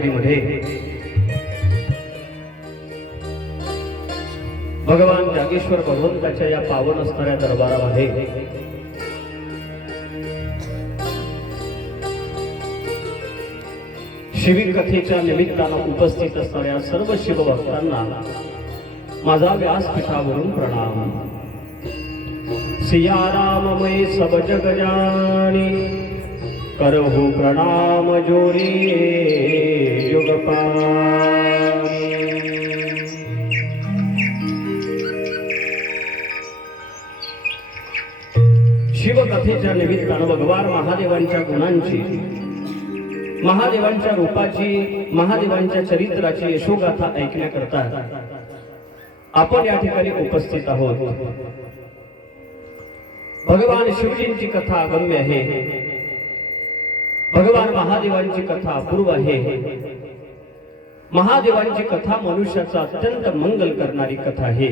नगरीमध्ये भगवान जागेश्वर भगवंताच्या या पावन असणाऱ्या दरबारामध्ये शिवी कथेच्या निमित्तानं उपस्थित असणाऱ्या सर्व शिवभक्तांना माझा व्यासपीठावरून प्रणाम। सिया राममय सब जग जानी करहु प्रणाम जोड़ी युग पानी। शिवकथेच्या निमित्तानं भगवान महादेवांच्या गुणांची, महादेवांच्या रूपाची, महादेवांच्या चरित्राची यशोगाथा ऐकण्याकरता आपण या ठिकाणी उपस्थित आहोत। भगवान शिवजींची कथा अगम्य आहे, भगवान महादेवांची कथा अपूर्व आहे। महादेवांची कथा मनुष्याचा अत्यंत मंगल करणारी कथा आहे।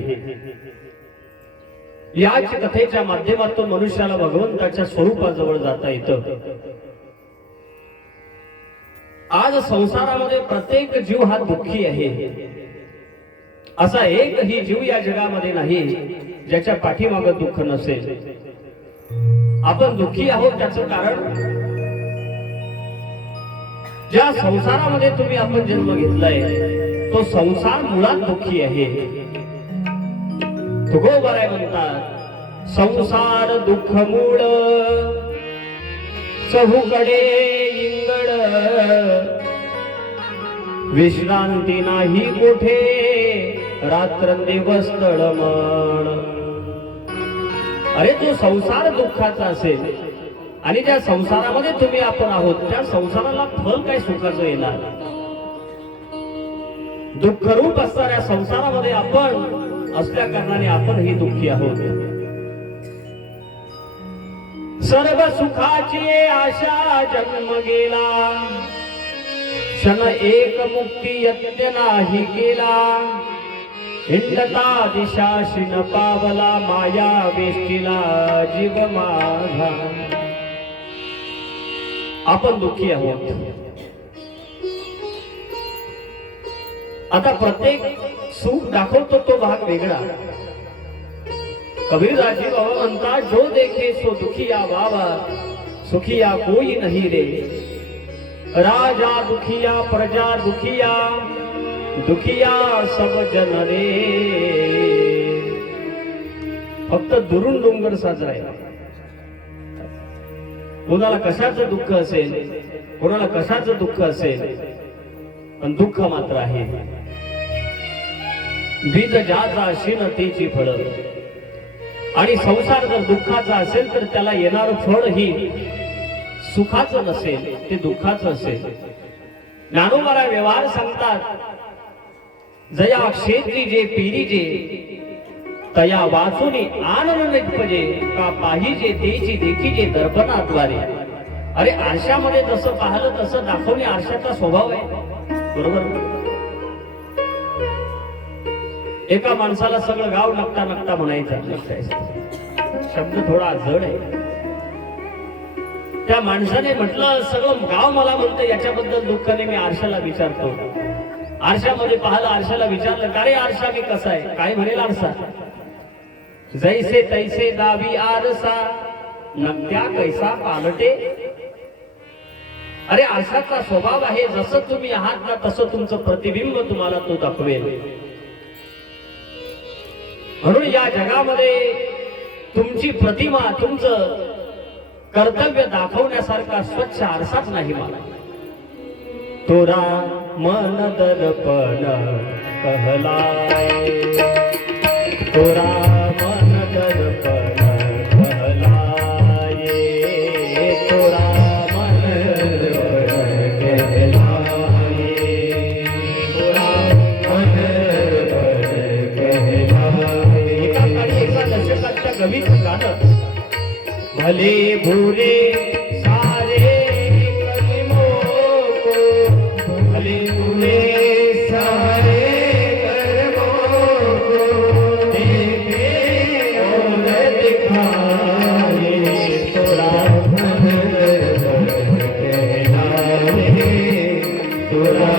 याच कथेच्या माध्यमातून मनुष्याला भगवंताच्या स्वरूपाजवळ जाता येतं। आज संसारामध्ये प्रत्येक जीव हा दुःखी आहे। असा एकही जीव या जगामध्ये नाही ज्याच्या पाठीमागे दुःख नसेल। आपण दुःखी आहोत त्याचं कारण, ज्या संसारामध्ये तुम्ही आपण जन्म घेतलाय तो संसार मुळात दुःखी आहे। तुकोबाराय म्हणतात, संसार दुःख मूळ चहूकडे इंगड, विश्रांती नाही कुठे रात्रंदिवस तळमळ। अरे जो संसार दुःखाचा असेल आणि ज्या संसारामध्ये तुम्ही आपण आहोत त्या संसाराला फल काय सुखाचं येणार? दुःखरूप असणाऱ्या संसारामध्ये आपण असल्या कारणाने आपण ही दुःखी आहोत। सर्व सुखाची आशा जन्म गेला, क्षण एक मुक्ती यत्न नाही केला। हिंडता दिशाशी न पावला, माया वेष्टीला जीव माझा। आपण दुःखी आहोत। आता प्रत्येक सुख दाखवतो तो भाग वेगळा। कबीरदासजी बाबा म्हणतात, जो देखे सो दुखिया बाबा, सुखिया कोई नहीं रे। राजा दुखिया प्रजा दुखिया, दुखिया सब जन रे। फक्त दुरून डोंगर साजरा आहे। कोणाला कशाचं दुःख असेल, कोणाला कशाचं दुःख असेल, पण दुःख मात्र आहे। बीज ज्याचा अशीन तेची फळ, आणि संसार जर दुःखाचा असेल तर त्याला येणार फळ ही सुखाचं नसेल, ते दुःखाचं असेल। ज्ञानोबा व्यवहार सांगतात, जया क्षेत्री जे पिरीजे, तया वाचुनी आनंद निपजे, का पाहिजे तेची देखीजे दर्पणाद्वारे। अरे आरशामध्ये जसं पाहिलं तसं दाखवणे आरशाचा स्वभाव आहे, बरोबर? एका माणसाला सगळं गाव नकटा नकटा म्हणायचं, शब्द थोडा जड आहे। त्या माणसाने म्हटलं, सगळं गाव मला म्हणतं, याच्याबद्दल दुःखाने मी आरशाला विचारतो। आरशामध्ये पाहिलं, आरशाला विचारलं, का रे आरशा मी कसा आहे? काय म्हणेल आरसा? जैसे तैसे दावी आरसा, नकट्या कैसा पालटे। अरे आरशाचा स्वभाव आहे, जसं तुम्ही आहात ना तसं तुमचं प्रतिबिंब तुम्हाला तो दाखवेल। म्हणून या जगामध्ये तुमची प्रतिमा, तुमचं कर्तव्य दाखवण्यासारखा स्वच्छ आरसाच नाही मला। तोरा मन दर्पण कहलाए, तोरा मन दर्पण कहलाए, तोरा मन दर्पण कहलाए, तोरा मन दर्पण कहलाए। एका काळी एका दशकाच्या कवीचं गाणं, भले भोले सारे कर्मों को, भले भोले सारे कर्मों को देखे और दिखाए, तोरा मन दर्पण कहलाए, तोरा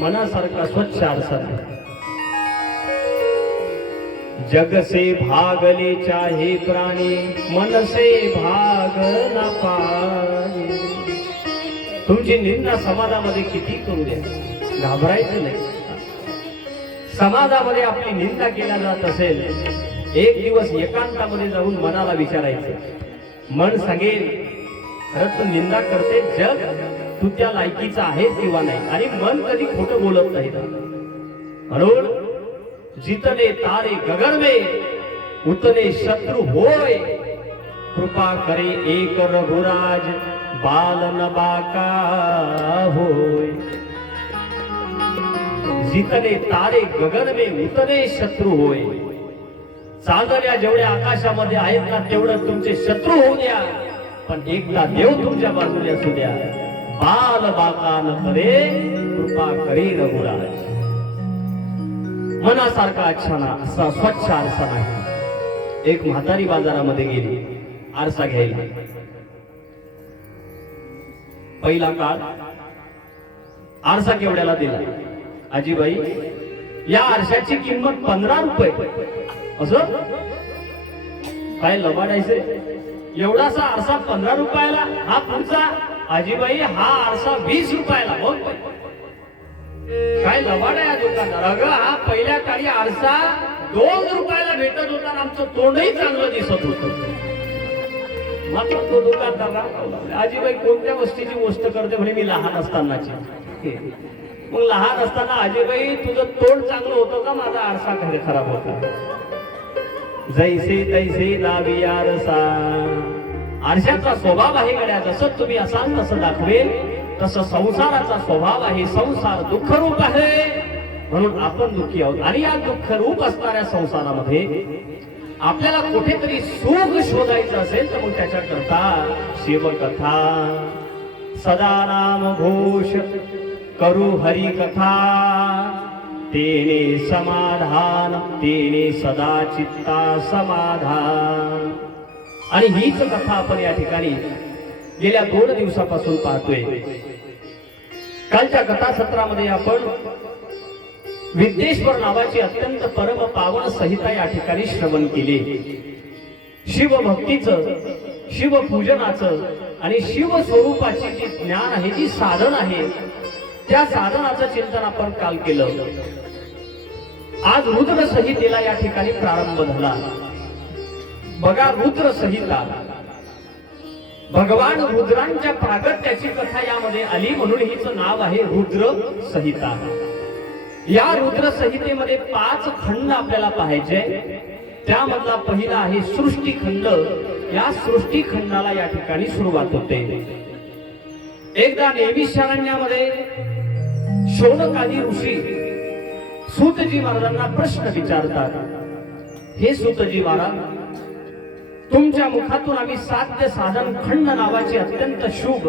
मनासारखा स्वच्छ आरसा जग से भागले चाहे प्राणी मन से भाग न पाए. तुमची निंदा समाजामध्ये किती करू द्या, घाबरायचं नाही. समाजामध्ये आपली निंदा केल्या जात असेल, एक दिवस एकांतामध्ये जाऊन मनाला विचारायचं. मन सांगेल खरंच तू निंदा करते, जग तू त्या लायकीचा आहे किंवा नाही. आणि मन कधी खोटं बोलत नाही. म्हणून जितने तारे गगन में उतने शत्रु होय, कृपा करे एक रघुराज बाल न बाका होय. जितने तारे गगन में उतने शत्रु होय. चांदण्या जेवढ्या आकाशामध्ये आहेत ना तेवढं तुमचे शत्रू होऊ द्या, पण एकदा देव तुमच्या बाजूने असू द्या. बाल बाका न करे कृपा करे रघुराज. मनासारखा आरसा असा स्वच्छ आरसा नाही. एक म्हातारी बाजारामध्ये गेली आरसा घ्यायला. पहिला काळ आरसा केवढ्याला दिला? आजीबाई या आरशाची किंमत 15 रुपये. असं काय लबाडायचं? एवढासा आरसा 15 रुपयाला, हा पुढचा आजीबाई हा आरसा 20 रुपयाला. काय लबाड आहे या दुकानदार? अगं हा पहिल्या काळी आरसा 2 रुपयाला भेटत होता, आमचं तोंडही चांगलं दिसत होतं. मात्र तो दुकानदार आजीबाई कोणत्या गोष्टीची गोष्ट करते म्हणे? मी लहान असतानाची. मग लहान असताना आजीबाई तुझं तोंड चांगलं होतं का माझा आरसा खराब होता? जैसे तैसे लावी आरसा. आरशाचा स्वभाव आहे गड्या, जसं तुम्ही असाल तसं दाखवेल. तसं संसाराचा स्वभाव आहे. संसार दुःख रूप आहे, म्हणून आपण दुःखी आहोत. आणि या दुःख रूप असणाऱ्या संसारामध्ये आपल्याला कुठेतरी सुख शोधायचं असेल तर मग त्याच्याकरता शिवकथा, सदा नाम घोष करू हरी कथा, तेने समाधान, तेने सदा चित्ता समाधान. आणि हीच कथा आपण या ठिकाणी गेल्या 2 दिवसापासून पाहतोय. कालच्या कथासत्रामध्ये आपण विद्येश्वर नावाची अत्यंत परम पावन संहिता या ठिकाणी श्रवण केली. शिवभक्तीचं, शिवपूजनाचं आणि शिवस्वरूपाची जी ज्ञान आहे, जी साधन आहे, त्या साधनाचं चिंतन आपण काल केलं. आज रुद्र संहितेला या ठिकाणी प्रारंभ झाला. बघा, रुद्र संहिता भगवान रुद्रांच्या प्रागट्याची कथा यामध्ये आली, म्हणून हिचं नाव आहे रुद्र संहिता. या रुद्र संहितेमध्ये 5 खंड आपल्याला पाहायचे. त्यामधला पहिला आहे सृष्टी खंड. या सृष्टी खंडाला या ठिकाणी सुरुवात होते. एकदा नैमिषारण्यामध्ये शौनकादी ऋषी सूतजी महाराजांना प्रश्न विचारतात. हे सूतजी महाराज, तुमच्या मुखातून आम्ही साध्य साधन खंड नावाची अत्यंत शुभ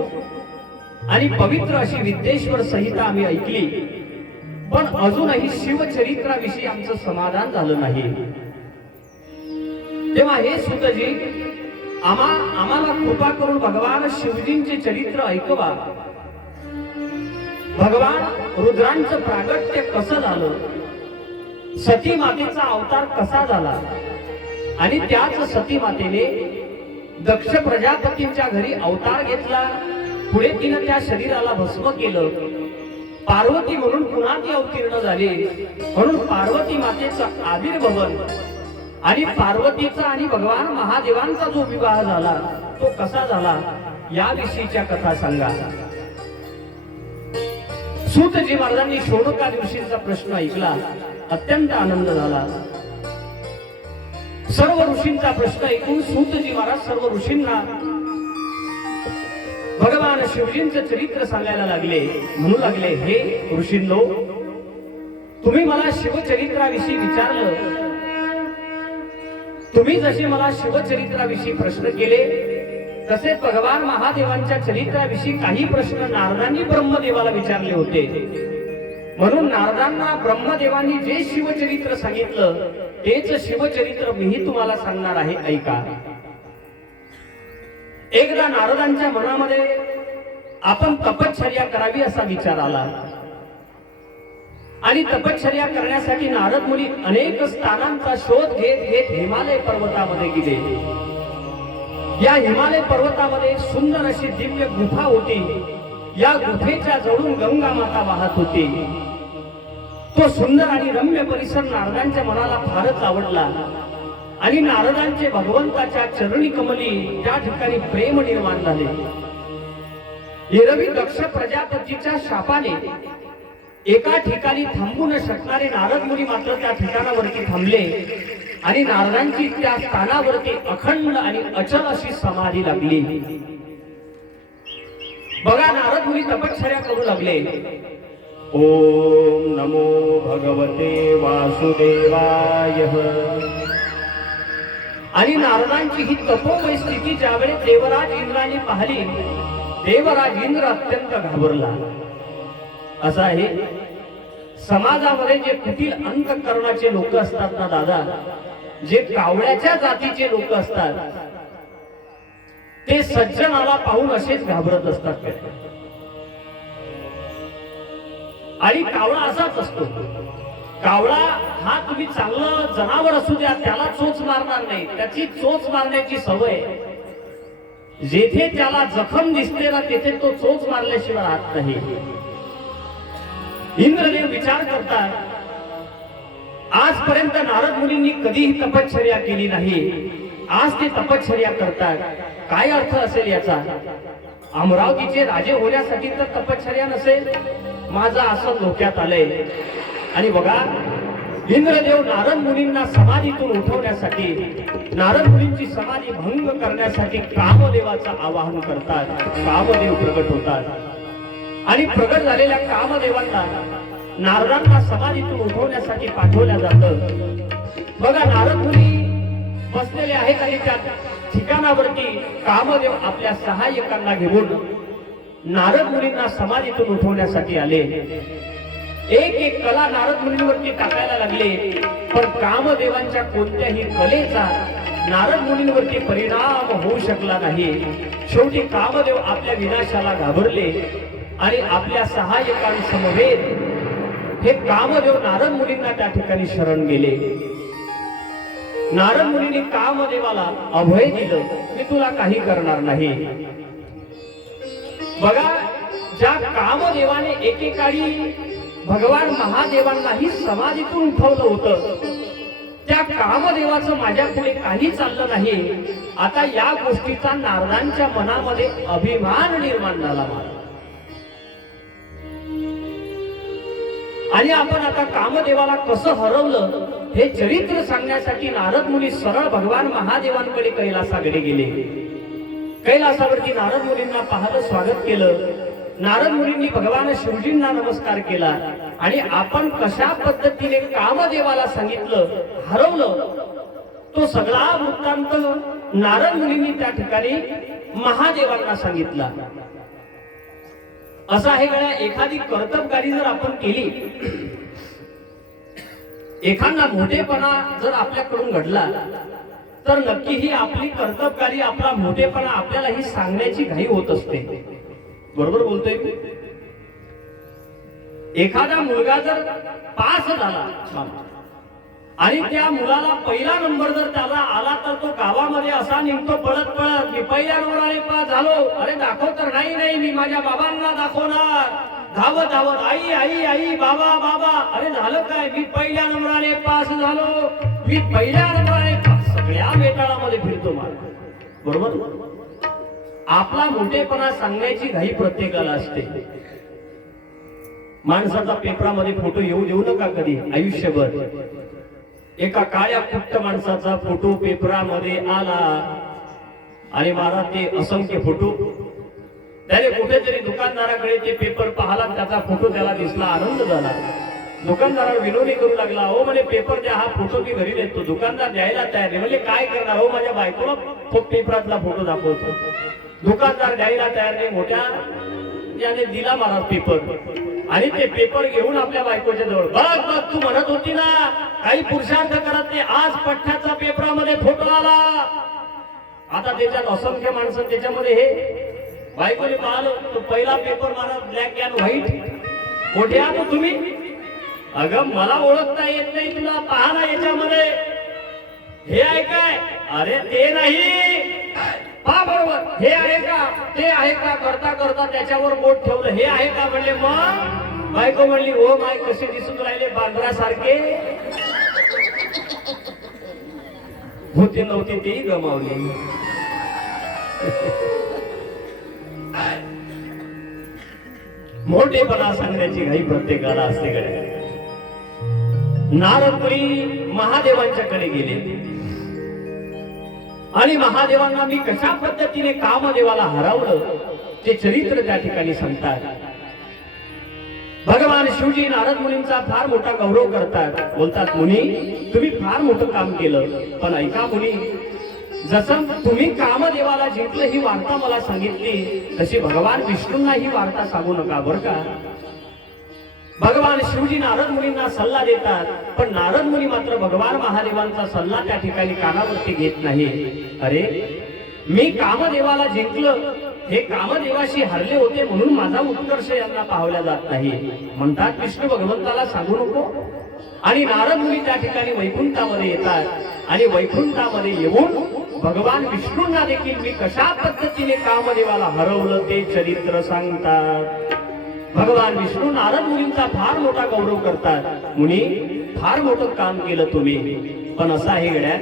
आणि पवित्र अशी विद्येश्वर संहिता आम्ही ऐकली, पण अजूनही शिवचरित्राविषयी आमचं समाधान झालं नाही. तेव्हा हे सुतजी आम्हाला कृपा करून भगवान शिवजींचे चरित्र ऐकवा. भगवान रुद्रांचं प्रागट्य कसं झालं, सती मातेचा अवतार कसा झाला, आणि त्याच सती मातेने दक्ष प्रजापतींच्या घरी अवतार घेतला. पुढे तिनं त्या शरीराला भस्म केलं. पार्वती म्हणून पुन्हा ती अवतीर्ण झाली. म्हणून पार्वती मातेचं आविर्भवन आणि पार्वतीचा आणि भगवान महादेवांचा जो विवाह झाला तो कसा झाला याविषयीच्या कथा सांगा. सूतजी महाराजांनी शोणका ऋषींचा प्रश्न ऐकला, अत्यंत आनंद झाला. सर्व ऋषींचा प्रश्न ऐकून सूतजी महाराज सर्व ऋषींना भगवान शिवजींचं चरित्र सांगायला लागले. म्हणू लागले, हे ऋषींनो, तुम्ही मला शिवचरित्राविषयी विचारलं, तुम्ही जसे मला शिवचरित्राविषयी प्रश्न केले तसेच भगवान महादेवांच्या चरित्राविषयी काही प्रश्न नारदांनी ब्रह्मदेवाला विचारले होते. म्हणून नारदांना ब्रह्मदेवांनी जे शिवचरित्र सांगितलं तेच शिवचरित्र मीही तुम्हाला सांगणार आहे, ऐका. एकदा नारदांच्या मनामध्ये आपण तपश्चर्या करावी असा विचार आला आणि तपश्चर्या करण्यासाठी नारद मुनी अनेक स्थानांचा शोध घेत घेत हिमालय पर्वतामध्ये गेले. या हिमालय पर्वतामध्ये सुंदर अशी दिव्य गुफा होती. या गुफेच्या जवळून गंगा माता वाहत होती. तो सुंदर आणि रम्य परिसर नारदांच्या मनाला फारच आवडला आणि नारदांचे भगवंताच्या चरणी कमली त्या ठिकाणी प्रेम निर्माण झाले. एरवी दक्ष प्रजापतीच्या शापाने एका ठिकाणी थांबू न शकणारे नारद मुनी मात्र त्या ठिकाणावरती थांबले आणि नारदांची त्या स्थानावरती अखंड आणि अचल अशी समाधी लागली. बघा, नारद मुनी तपश्चर्या करू लागले. ओम नमो भगवते वासुदेवाय. आणि नारदांची ही तपोमय स्थिती ज्यावेळी देवराज इंद्राने पाहिली, देवराज इंद्र अत्यंत घाबरला. असं आहे, समाजामध्ये जे कुटील अंतःकरणाचे लोक असतात ना दादा, जे कावळ्याच्या जातीचे लोक असतात, ते सज्जनाला पाहून असेच घाबरत असतात. आणि कावळा असाच असतो. कावळा हा तुम्ही चांगलं जनावर असू द्या, त्याला चोच मारणार नाही. त्याची चोच मारण्याची सवय, जेथे त्याला जखम दिसते ना तेथे तो चोच मारल्याशिवाय राहत नाही. इंद्रदेव विचार करतात, आजपर्यंत नारद मुनींनी कधीही तपश्चर्या केली नाही, आज ते तपश्चर्या करतात. काय अर्थ असेल याचा? अमरावतीचे राजे होण्यासाठी तर तपश्चर्या नसेल, माझा असं डोक्यात आलंय. आणि बघा, इंद्रदेव नारद मुनींना समाधीतून उठवण्यासाठी, नारद मुनींची समाधी भंग करण्यासाठी कामदेवाचं आवाहन करतात. कामदेव प्रगट होतात आणि प्रगट झालेल्या कामदेवांना नारदांना समाधीतून उठवण्यासाठी पाठवल्या जातं. बघा, नारद मुनी बसलेले आहेत आणि त्या ठिकाणावरती कामदेव आपल्या सहाय्यकांना घेऊन नारद मुनींना समाधीतून उठवण्यासाठी आले. एक एक कला नारद मुनींवरती टाकायला लागले, पण कामदेवांच्या कोणत्याही कलेचा नारद मुनींवरती परिणाम होऊ शकला नाही. शेवटी कामदेव आपल्या विनाशाला घाबरले आणि आपल्या सहाय्यकांसमवेत हे कामदेव नारद मुनींना त्या ठिकाणी शरण गेले. नारद मुनींनी कामदेवाला अभय दिलं, मी तुला काही करणार नाही. बघा, ज्या कामदेवाने एकेकाळी भगवान महादेवांनाही समाधीतून उठवलं होतं, त्या कामदेवाचं माझ्या पुढे काही चाललं नाही. आता या गोष्टीचा नारदांच्या मनामध्ये अभिमान निर्माण झाला. आणि आपण आता कामदेवाला कसं हरवलं हे चरित्र सांगण्यासाठी नारद मुनी सरळ भगवान महादेवांकडे कैलासाकडे गेले. कैलासावरती नारद मुनींना पाहलं, स्वागत केलं. नारद मुनींनी भगवान शिवजींना नमस्कार केला आणि आपण कशा पद्धतीने कामदेवाला सांगितलं, हरवलं, तो सगळा वृत्तांत नारद मुनींनी त्या ठिकाणी महादेवांना सांगितला. असं आहे गड्या, एखादी कर्तबगारी जर आपण केली, एखादा मोठेपणा जर आपल्याकडून घडला, तर नक्की ही आपली कर्तबगारी, आपला मोठेपणा आपल्याला ही सांगण्याची घाई होत असते. बरोबर बोलतोय मी? एखादा मुलगा जर पास झाला आणि त्या मुलाला पहिला नंबर जर त्याला आला, तर तो गावामध्ये असा निघतो पळत पळत, मी पहिल्या नंबराने पास झालो. अरे दाखव तर, नाही नाही मी माझ्या बाबांना दाखवणार. धावत धावत, आई आई आई, बाबा बाबा. अरे झालं काय, मी पहिल्या नंबराने पास झालो, मी पहिल्या नंबराने पास. सगळ्या वेटाळामध्ये फिरतो मला. बरोबर? आपला मोठेपणा सांगण्याची घाई प्रत्येकाला असते. माणसाचा पेपरामध्ये फोटो येऊ देऊ नका कधी आयुष्यभर. एका काळ्या कुट्ट माणसाचा फोटो पेपरामध्ये आला आणि मला ते असंख्य फोटो, त्याने कुठेतरी दुकानदाराकडे ते पेपर पाहला, त्याचा फोटो त्याला दिसला, आनंद झाला. दुकानदाराला विनोदी करू लागला, हो म्हणे पेपर द्या, हा फोटो मी घरी देतो. दुकानदार द्यायला तयार नाही, म्हणजे काय करणार, हो माझ्या बायकोला पेपरातला फोटो दाखवतो. दुकानदार द्यायला तयार नाही. मोठ्या याने दिला मला पेपर आणि ते पेपर घेऊन आपल्या बायकोच्या जवळ, बघ बघ तू म्हणत होती ना काही पुरुषार्थ करत नाही, आज पठ्ठाचा पेपरामध्ये फोटो आला. आता त्याच्यात असंख्य माणसं, त्याच्यामध्ये हे बायकोने पाहिलं, तो पहिला पेपर मला ब्लॅक अँड व्हाईट. मोठे आहात तुम्ही? अगं मला ओळखता येत नाही तुला, पहा ना याच्यामध्ये हे आहे काय? अरे ते नाही, पहा बरोबर, हे आहे का ते आहे का, करता करता त्याच्यावर बोट ठेवलं, हे आहे का म्हणले. मग बायको म्हणली, ओ माय कसे दिसून राहिले बांद्रासारखे. होते नव्हते तेही गमावले. मोठेपणा सांगण्याची घाई प्रत्येकाला असते कडे. नारद मुनी महादेवांच्याकडे गेले आणि महादेवांना मी कशा पद्धतीने कामदेवाला हरवलं ते चरित्र त्या ठिकाणी सांगतात. भगवान शिवजी नारद मुनींचा फार मोठा गौरव करतात. बोलतात, मुनी तुम्ही फार मोठं काम केलं, पण ऐका मुनी, जसं तुम्ही कामदेवाला जिंकलं ही वार्ता मला सांगितली, तशी भगवान विष्णूंना ही वार्ता सांगू नका बरं का. भगवान शिवजी नारद मुनींना सल्ला देतात, पण नारद मुनी मात्र भगवान महादेवांचा सल्ला त्या ठिकाणी कानावरती घेत नाही. अरे मी कामदेवाला जिंकलं, हे कामदेवाशी हरले होते म्हणून माझा उत्कर्ष यांना पाहवल्या जात नाही. म्हणतात विष्णू भगवंताला सांगू नको. आणि नारद मुनी त्या ठिकाणी वैकुंठामध्ये येतात आणि वैकुंठामध्ये येऊन भगवान विष्णूंना देखील मी कशा पद्धतीने कामदेवाला हरवलं ते चरित्र सांगतात. भगवान विष्णू नारद मुनींचा फार मोठा गौरव करतात. मुनी फार मोठं काम केलं तुम्ही, पण असं आहे गड्या,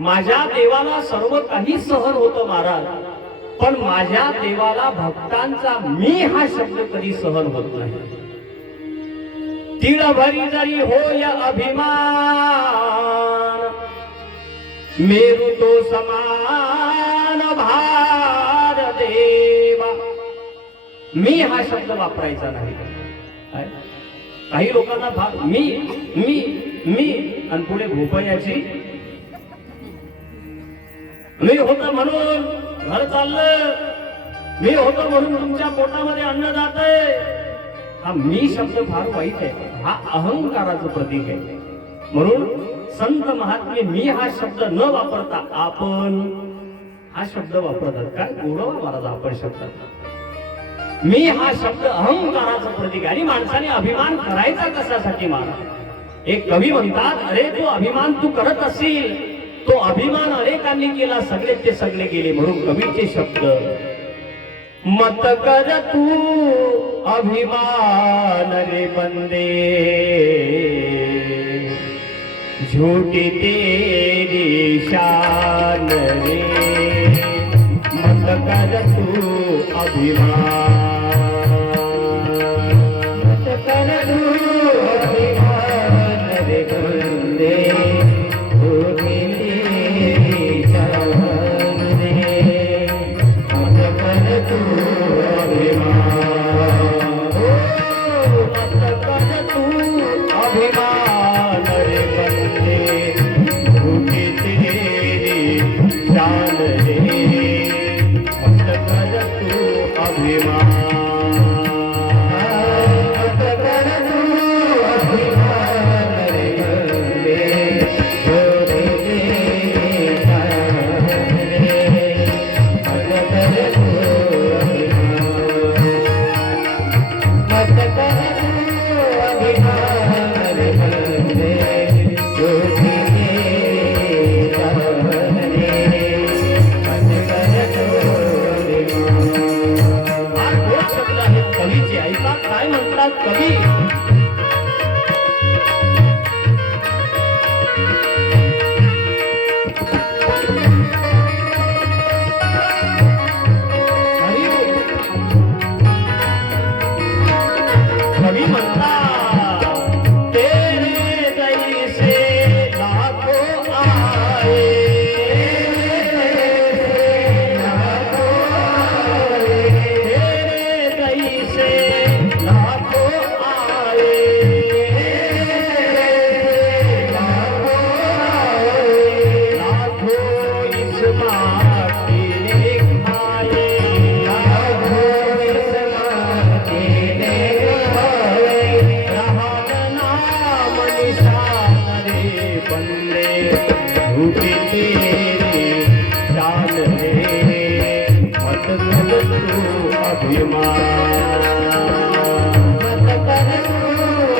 माझ्या देवाला सर्व काही सहन होतं महाराज, पण माझ्या देवाला भक्तांचा मी हा शब्द कधी सहन होत नाही. तिळभरी जरी होय अभिमान, मेरू तो समान भार देवा. मी हा शब्द वापरायचा नाही. काही लोकांना फार मी मी मी आणि पुढे भोपळ्याची, मी होतं म्हणून घर चाललं, मी होतो म्हणून तुमच्या पोटामध्ये अन्न जातंय. हा मी शब्द फार वाईट आहे, हा अहंकाराचं प्रतीक आहे. म्हणून संत महात्मे मी हा शब्द न वापरता आपण हा शब्द वापरतात. काय गोडवा महाराज आपण शब्दात. मी हा शब्द अहंकाराचं प्रतीक आहे आणि माणसाने अभिमान करायचा कशासाठी महाराज. एक कवी म्हणतात, अरे तो अभिमान तू करत असेल, तो अभिमान अनेकांनी केला, सगळे ते सगळे गेले. म्हणून कवीचे शब्द, मत कर तू अभिमान रे बंदे, झूठी तेरी शान रे. मत कर तू अभिमान, मत कर तू अभिमान रे बंदे, झूठी तेरी शान रे. मत कर तू अभिमान, मत कर तू अभिमान रे बंदे, झूठी तेरी शान रे. मत कर तू अभिमान. कवीचे ऐका काय म्हणतात कवी. कवी म्हणतात तेरे जैसे लाखों आए, झूठी तेरी शान है मत कर तू अभिमान, मत कर तू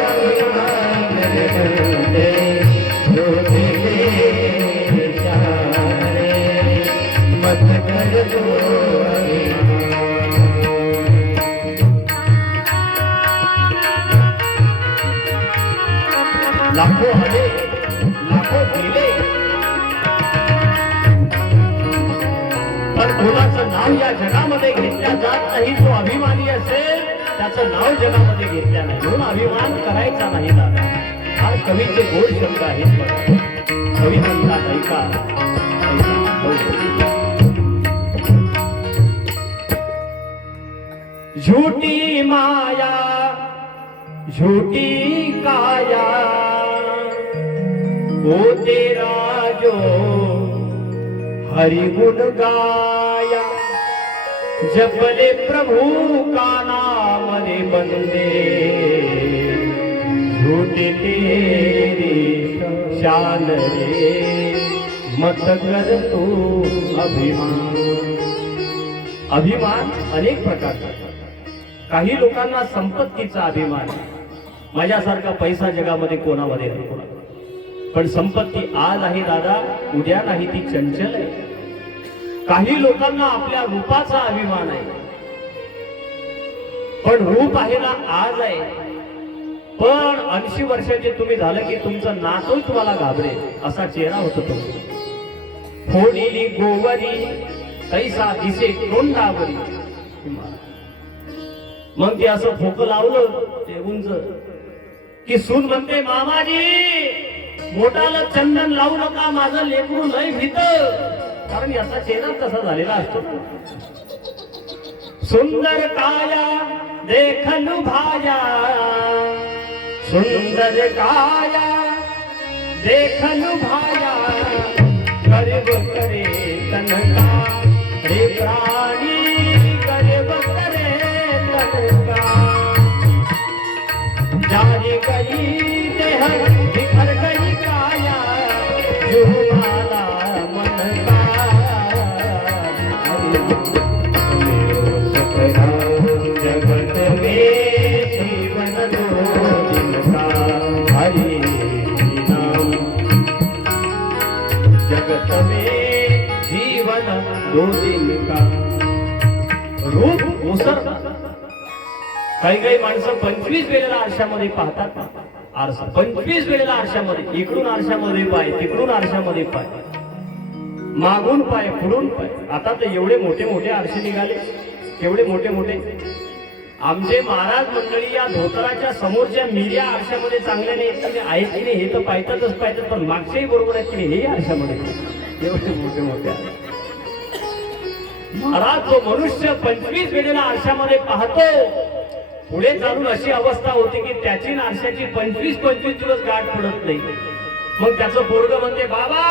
अभिमान रे, झूठी तेरी शान है मत कर तू अभिमान. लाखो आले लाखो गेले पण कोणाचं नाव या जगामध्ये घेतल्या जात नाही. जो अभिमानी असेल त्याचं नाव जगामध्ये घेतल्या नाही, म्हणून अभिमान करायचा नाही दादा. हा कवीचे गोड शब्द आहेत. कवी म्हणतात ऐका, झूठी माया झूठी काया वो तेरा जो हरि गुण गाया, जपले प्रभु का नाम रे बंदे, झूठी तेरी शान रे मत कर तू अभिमान. अभिमान अनेक प्रकारचा. काही लोकांना संपत्तीचा अभिमान, माझ्यासारखा पैसा जगामध्ये कोणामध्ये नाही. पण संपत्ती आज आहे दादा, उद्या नाही, ती चंचल आहे. काही लोकांना आपल्या रूपाचा अभिमान आहे, पण रूप आहे ना आज आहे, पण 80 वर्षाचे तुम्ही झालं की तुमचं नातोही तुम्हाला घाबरे असा चेहरा होतो तुमचा. फोडीली गोवरी कैसा दिसे तोंडावरी. मग ते असं फोक लावलं ते उंच की सून म्हणते मामाजी मोठाला चंदन लावू नका, माझं लेकरू नाही भीत. कारण याचा चेहरा तसा झालेला असतो. सुंदर काया देखलू भाया, सुंदर काया देखलू भाया, गरीब करे तनका रे प्राणी, गरीब करे तनका. जारी गई देह बिखर गई काया, जो माला मन का सपना जगत में जीवन दो दिन का, हरि नाम जगत में जीवन 2 दिन का. रूप ओसर. काही काही माणसं 25 वेळेला आरशामध्ये पाहतात. आरसा 25 वेळेला आरशामध्ये, इकडून आरशामध्ये पाय, तिकडून आरशामध्ये पाय, मागून पाय, पुढून पाय. आता तर एवढे मोठे मोठे आरसे निघाले, एवढे मोठे मोठे. आमचे महाराज मंडळी या धोतराच्या समोरच्या मिऱ्या आरशामध्ये चांगल्या नाही आहेत की नाही हे तर पाहतातच पाहतात, पण मागच्याही बरोबर आहेत की नाही हे आरशामध्ये एवढे मोठे मोठे आहेत. महाराज जो मनुष्य 25 वेळेला आरशामध्ये पाहतो, पुढे चालून अशी अवस्था होती की त्याची आरशाची 25 दिवस गाठ पडत नाही. मग त्याचं पोरग म्हणते बाबा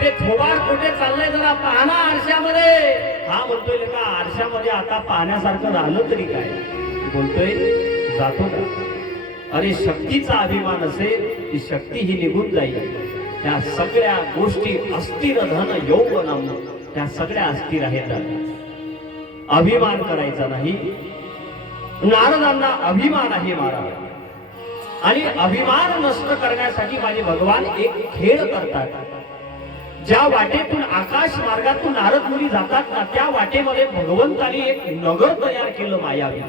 ते थोबाड कुठे चाललंय जरा पाहना आरशामध्ये. हा म्हणतोय का आरशामध्ये आता पाहण्यासारखं राहिलं तरी काय. बोलतोय जातो का. अरे शक्तीचा अभिमान असेल ती शक्ती ही निघून जाईल. त्या सगळ्या गोष्टी अस्थिर धन यौवनम, त्या सगळ्या अस्थिर आहेत. अभिमान करायचा नाही. नारदांना अभिमान आहे महाराज, आणि अभिमान नष्ट करण्यासाठी माझे भगवान एक खेळ करतात. ज्या वाटेतून आकाश मार्गातून नारद मुनी जातात ना, त्या वाटेमध्ये भगवंतानी एक नगर तयार केलं मायावी.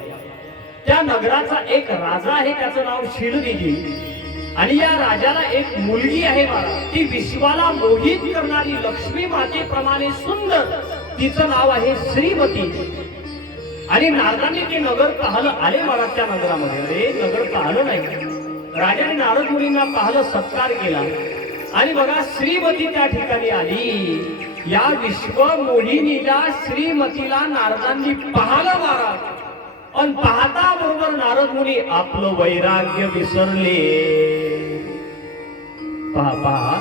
त्या नगराचा एक राजा आहे, त्याचं नाव शिलदिघी, आणि या राजाला एक मुलगी आहे महाराज. ती विश्वाला मोहित करणारी लक्ष्मी मातेप्रमाणे सुंदर, तिचं नाव आहे श्रीमती. आणि नारदांनी ते नगर पाहलं. आले महाराज त्या नगरामध्ये. अरे नगर पाहलं नाही, राजाने नारद मुनींना पाहलं, सत्कार केला. आणि बघा श्रीमती त्या ठिकाणी आली. या विश्व मोहिनीला श्रीमतीला नारदांनी पाहलं महाराज. पण पाहता बरोबर नारद मुनी आपलं वैराग्य विसरले. पहा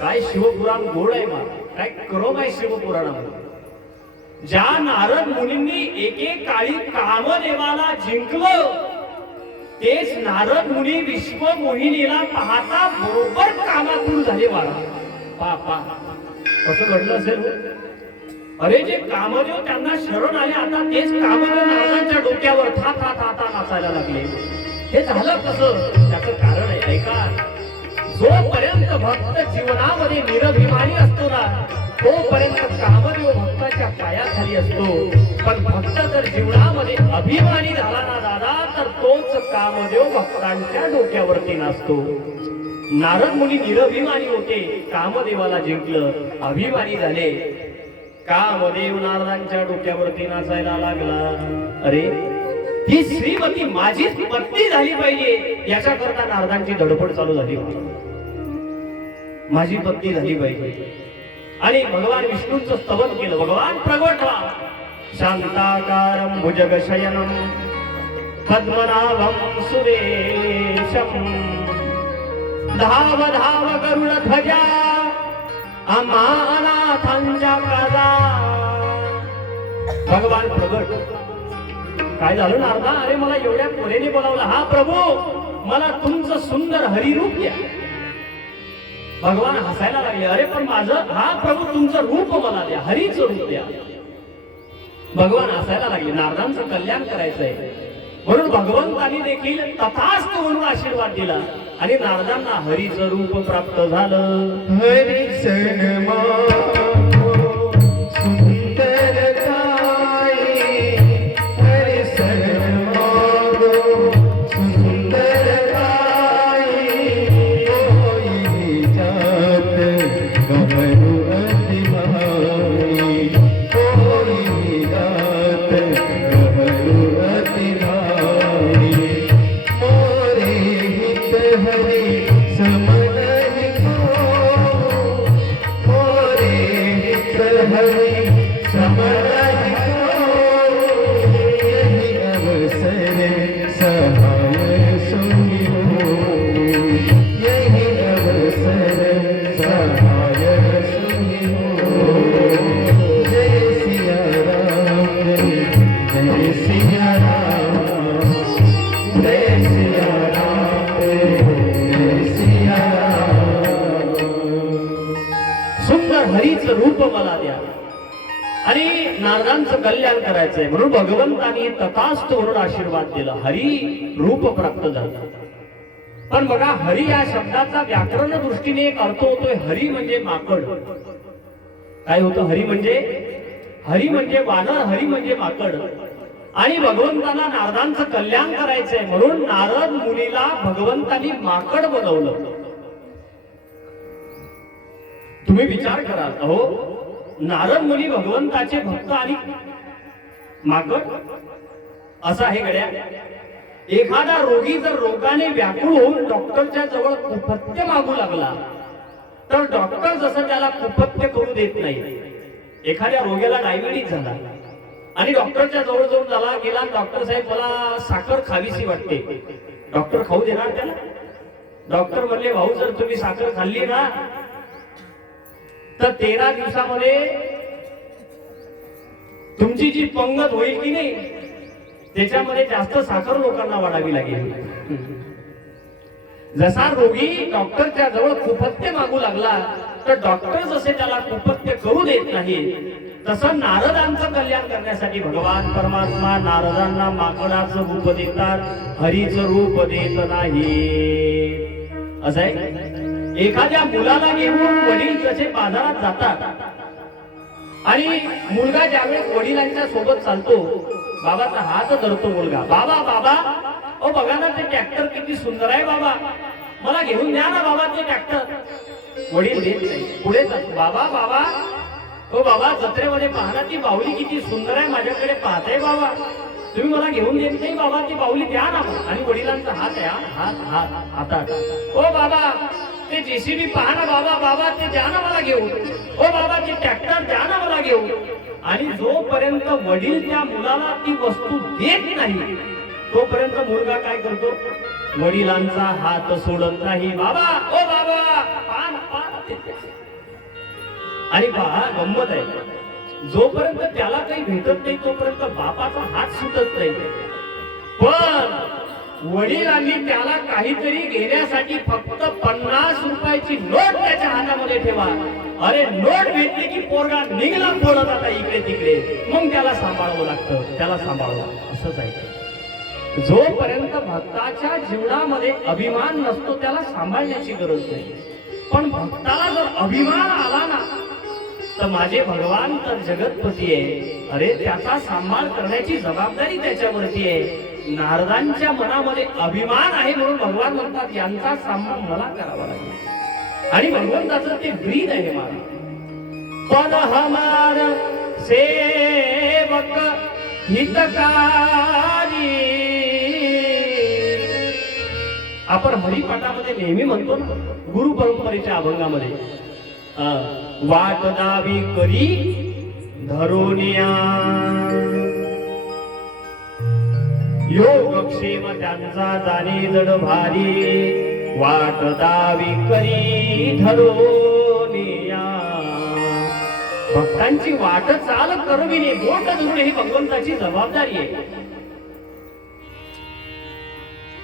काय शिवपुराण गोड आहे महाराज, काय क्रम आहे शिवपुराणामध्ये. ज्या नारद मुनींनी एकेकाळी कामदेवाला जिंकलं, तेच नारद मुनी विश्व मोहिनीला पाहता बरोबर कामातूर झाले महाराज. पहा कसं घडलं असेल. अरे जे कामदेव त्यांना शरण आले, आता तेच कामदेव नारदांच्या डोक्यावर था था था था नाचायला लागले. हे झालं कसं? त्याचं कारण आहे, ऐका. जोपर्यंत भक्त जीवनामध्ये निरभिमानी असतो ना, तोपर्यंत कामदेव भक्ताच्या पायाखाली असतो. पण भक्त जर जीवनामध्ये अभिमानी झाला ना दादा, तर तोच कामदेव भक्तांच्या डोक्यावरती नाचतो. नारद मुनी निरभिमानी होते, कामदेवाला जिंकलं, अभिमानी झाले. कामदेव नारदांच्या डोक्यावरती नाचायला लागला. अरे ही श्रीमती माझीच पत्नी झाली पाहिजे, याच्याकरता नारदांची धडपड चालू झाली. माझी पत्नी झाली पाहिजे. आणि भगवान विष्णूंचं स्तवन केलं. भगवान प्रगट व्हा. शांताकारं भुजगशयनं पद्मनाभं सुरेशं धाव धाव गरुडध्वजा आम्हा अनाथांच्या काजा. भगवान प्रगट. काय झालं नारदा? अरे मला एवढ्या कोरेने बोलावलं. हा प्रभू, मला तुमचं सुंदर हरिरूप द्या. भगवान हसायला लागले. अरे पण माझं, हा प्रभू तुमचं रूप मला द्या, हरीचं रूप द्या. भगवान हसायला लागले. नारदांचं कल्याण करायचंय म्हणून भगवंतांनी देखील तथास्तु म्हणून आशीर्वाद दिला, आणि नारदांना हरीचं रूप प्राप्त झालं. हरी हरीचं रूप मला द्या, आणि नारदांचं कल्याण करायचंय म्हणून भगवंतांनी तथास्तु म्हणून आशीर्वाद दिला. हरी रूप प्राप्त झालं. पण बघा, हरी या शब्दाचा व्याकरण दृष्टीने एक अर्थ होतोय. हरी म्हणजे माकड. काय होतं? हरी म्हणजे वानर, हरी म्हणजे माकड. आणि भगवंतांना नारदांचं कल्याण करायचंय म्हणून नारद मुनीला भगवंतांनी माकड बनवलं. तुम्ही विचार करा, अहो नारद मुनी भगवंताचे भक्त आणि माकड, असं आहे गड्या. एखादा रोगी जर रोगाने व्याकुळ होऊन डॉक्टरच्या जवळ कुपथ्य मागू लागला, तर डॉक्टर जसं त्याला कुपथ्य करू देत नाही. एखाद्या रोग्याला डायबिटीज झाला आणि डॉक्टरच्या जवळ जाऊन झाला गेला, डॉक्टर साहेब मला साखर खावीशी वाटते, डॉक्टर खाऊ देणार त्याला? डॉक्टर म्हणले, भाऊ जर तुम्ही साखर खाल्ली ना, तर 13 दिवसामध्ये तुमची जी पंगत होईल की नाही, त्याच्यामध्ये जास्त साखर लोकांना वाढावी लागेल. जसा रोगी डॉक्टरच्या जवळ कुपथ्य मागू लागला, तर डॉक्टर जसे त्याला कुपथ्य करू देत नाही, तसं नारदांचं कल्याण करण्यासाठी भगवान परमात्मा नारदांना माकडाचं रूप देतात, हरीचं रूप देत नाही. असं आहे. एखाद्या मुलाला घेऊन वडील जसे बाजारात जातात आणि मुलगा ज्यावेळेस वडिलांच्या सोबत चालतो, बाबाचा हात धरतो मुलगा, बाबा बाबा ओ बघा ना ते ट्रॅक्टर किती सुंदर आहे बाबा, मला घेऊन द्या ना बाबा ते ट्रॅक्टर. वडील देत नाही, पुढे जातो, बाबा बाबा ओ बाबा जत्रेमध्ये पाहना ती बाहुली किती सुंदर आहे, माझ्याकडे पाहताय बाबा, तुम्ही मला घेऊन देत नाही बाबा, ती बाहुली द्या ना. आणि वडिलांचा हात आहे, हात हात हातात, ओ बाबा ते जेसीबी पहा ना बाबा, बाबा ते द्या ना मला घेऊन, ओ बाबा ते ट्रॅक्टर द्या ना मला घेऊन. आणि जोपर्यंत वडील त्या मुलाला ती वस्तू देत नाही तोपर्यंत मुलगा काय करतो, वडिलांचा हात सोडत नाही. बाबा ओ बाबा पान पान. आणि पहा गंमत आहे, जोपर्यंत त्याला काही भेटत नाही तोपर्यंत बापाचा हात सुटत नाही. पण वडिलांनी त्याला काहीतरी घेण्यासाठी फक्त 50 रुपयाची नोट त्याच्या हातामध्ये ठेवा. अरे नोट भेटली की पोरगा निघला पळत आता इकडे तिकडे, मग त्याला सांभाळावं लागतं, त्याला सांभाळावं. असंच आहे. जोपर्यंत भक्ताच्या जीवनामध्ये अभिमान नसतो त्याला सांभाळण्याची गरज नाही. पण भक्ताला जर अभिमान आला ना तर माझे भगवान तर जगतपती आहे, अरे त्याचा सांभाळ करण्याची जबाबदारी त्याच्यावरती आहे. नारदांच्या मनामध्ये अभिमान आहे म्हणून भगवान म्हणतात यांचा सांभाळ मला करावा लागेल. आणि भगवंताचं ते ब्रीद आहे मला, पण हमार सेवक हितकारी. आपण हरिपाठामध्ये नेहमी म्हणतो ना, गुरु परंपरेच्या अभंगामध्ये, वाट दावी करी धरोनिया, योगक्षेम त्यांचा जाणे जड भारी, वाट दावी करी धरोनिया. भक्तांची वाट चाल करविणे, बोट धरणे ही भगवंताची जबाबदारी आहे.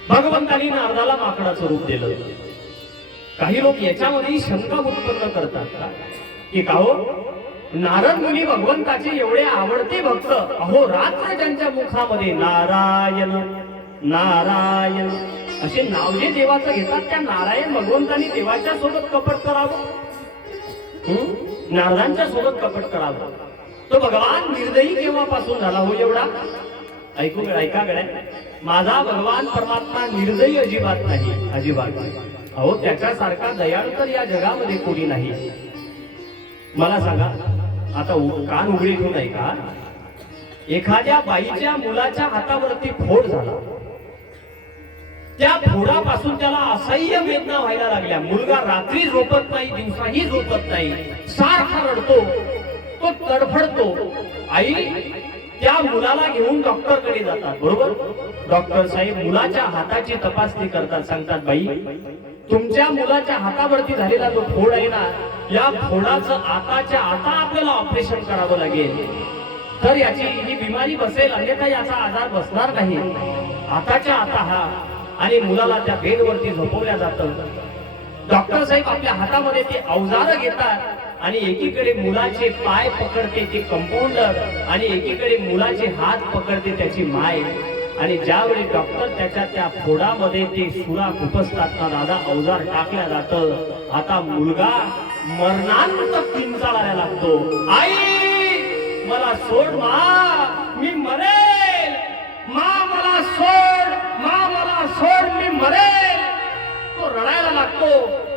भगवंतानी नारदाला माकडाचं रूप दिलं. काही लोक याच्यामध्ये शंका उत्पन्न करतात की का हो, नारद मुनी भगवंताचे एवढे आवडते भक्त, अहो रात्र त्यांच्या मुखामध्ये नारायण नारायण असे नाव जे देवाचं घेतात, त्या नारायण भगवंतानी देवाच्या सोबत कपट करावं, नारदांच्या सोबत कपट करावं. तो भगवान निर्दयी केव्हापासून झाला हो एवढा? ऐका गड्या, माझा भगवान परमात्मा निर्दयी अजिबात नाही, अजिबात नाही. अहो त्याच्यासारखा दयाळू तर या जगामध्ये कोणी नाही. मला सांगा, आता कान उघडे ठेवून ऐका, एखाद्या बाईच्या मुलाच्या हातावरती फोड झाला, त्या फोडापासून त्याला असह्य वेदना व्हायला लागल्या. मुलगा रात्री झोपत नाही, दिवसाही झोपत नाही, सारखा रडतो, तो तडफडतो. आई त्या मुलाला घेऊन डॉक्टरकडे जातात, बरोबर? डॉक्टर साहेब मुलाच्या हाताची तपासणी करतात, सांगतात बाई तुमच्या मुलाच्या हातावरती झालेला जो फोड आहे ना, या फोडाचं आताच्या आता आपल्याला ऑपरेशन करावं लागेल, तर याची ही बिमारी बसेल, अन्यथा याचा आजार बसणार नाही. आताच्या आता हा. आणि मुलाला त्या बेडवरती झोपवल्या जातं. डॉक्टर साहेब आपल्या हातामध्ये ते अवजार घेतात आणि एकीकडे मुलाचे पाय पकडते ते कंपाऊंडर आणि एकीकडे मुलाचे हात पकडते त्याची माय. आणि ज्यावेळी डॉक्टर त्याच्या त्या फोडामध्ये ते सुरा खुपसतात ना दादा, अवजार टाकल्या जातं. आता मुलगा मरणांत किंचाळायला लागतो, आई मला सोड मा, मी मरेल, मा मला सोड, मा मला सोड, मी मरेल. तो रडायला लागतो,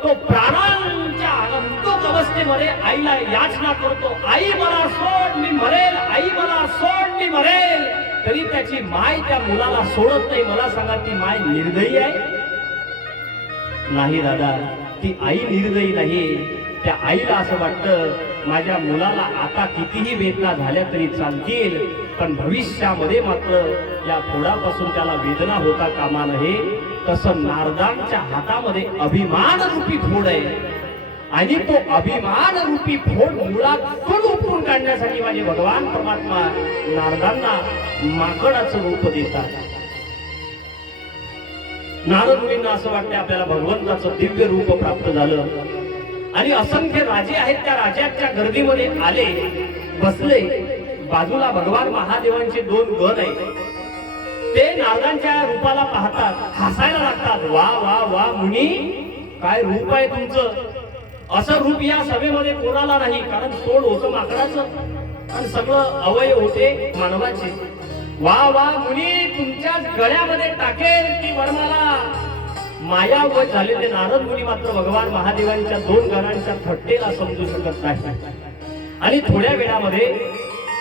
तो प्राणांच्या अंतिम अवस्थेमध्ये आईला याचना करतो, आई मला सोड, मी मरेल, आई मला सोड, मी मरेल. तरी त्याची माय त्या मुलाला सोडत नाही. मला सांगा, ती माय निर्दयी आहे? नाही दादा, ती आई निर्दयी नाही. त्या आईला असं वाटतं माझ्या मुलाला आता कितीही वेदना झाल्या तरी चालतील, पण भविष्यामध्ये मात्र या फोडापासून त्याला वेदना होता कामा नये. तसं नारदांच्या हातामध्ये अभिमान रूपी फोड आहे आणि तो अभिमान रूपी फोड मुळातून उपटून काढण्यासाठी माझे भगवान परमात्मा नारदांना माकडाचं रूप देतात. नारद मुनींना असं वाटतं आपल्याला भगवंताचं दिव्य रूप प्राप्त झालं आणि असंख्य राजे आहेत, त्या राजाच्या गर्दीमध्ये आले बसले. बाजूला भगवान महादेवांचे दोन गण आहेत. ते नारदांच्या रूपाला पाहतात, हसायला लागतात. वा वा वा मुनी, काय रूप आहे तुमचं. असं रूप या सभेमध्ये कोणाला नाही, कारण तोड होतं माकडाचं आणि सगळं अवयव होते मानवाचे. वा वा मुनी, तुमच्याच गळ्यामध्ये टाकेल ती वरमाला. मायावत झालेले नारद मुनी मात्र भगवान महादेवांच्या दोन गणांच्या थट्टेला समजू शकत नाही. आणि थोड्या वेळामध्ये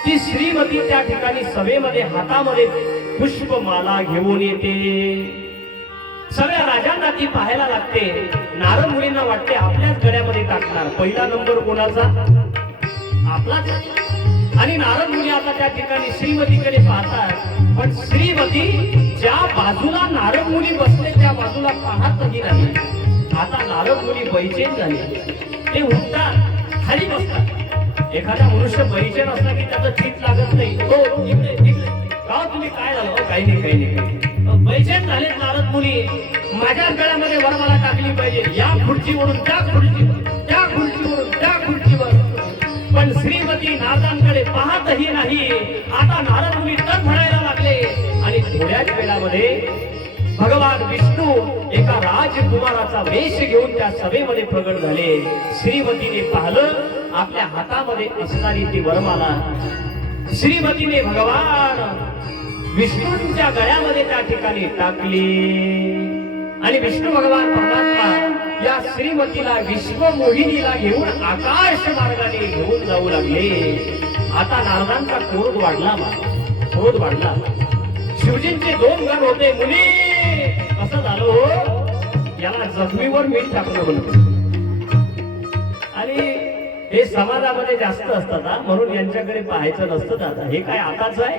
ती श्रीमती त्या ठिकाणी सभेमध्ये हातामध्ये पुष्पमाला घेऊन येते. सगळ्या राजांना ती पाहायला लागते. नारद मुनींना वाटते आपल्याच गळ्यामध्ये टाकणार. पहिला नंबर कोणाचा? आपलाच. आणि नारद मुनी आता त्या ठिकाणी श्रीमतीकडे पाहतात, पण श्रीमती ज्या बाजूला नारद मुनी बसले त्या बाजूला पाहतही नाही. आता नारद मुनी बैचेन झाले. ते उठतात, खाली बसतात. एखादा मनुष्य बैचेन असला की त्याचं चित लागत नाही. हो इकडे इकडे का तुम्ही काय झालं? काही नाही काही नाही. बैचेन झाले नारद मुनी. माझ्या गळ्यामध्ये वरमाला टाकली पाहिजे. या खुर्चीवरून त्या खुर्चीवर, त्या खुर्चीवरून त्या खुर्चीवर. पण श्रीमती नारदांकडे पाहतही नाही. आता नारद मुनी तडफडायला लागले. आणि थोड्याच वेळामध्ये भगवान विष्णू एका राजकुमाराचा वेश घेऊन त्या सभेमध्ये प्रगट झाले. श्रीमतीने पाहिलं, आपल्या हातामध्ये असणारी ती वरमाला श्रीमतीने भगवान विष्णूंच्या गळ्यामध्ये त्या ठिकाणी टाकली. आणि विष्णू भगवान परमात्मा या श्रीमतीला विश्वमोहिनीला घेऊन आकाश मार्गाने घेऊन जाऊ लागले. आता नारदांचा क्रोध वाढला. क्रोध वाढला. शिवजींचे दोन गण होते. मुनी, कसं झालं हो? याला जखमीवर मीठ टाकलं म्हणून. आणि हे समाजामध्ये जास्त असतात, म्हणून यांच्याकडे पाहायचं नसतं दादा. हे काय आताच आहे?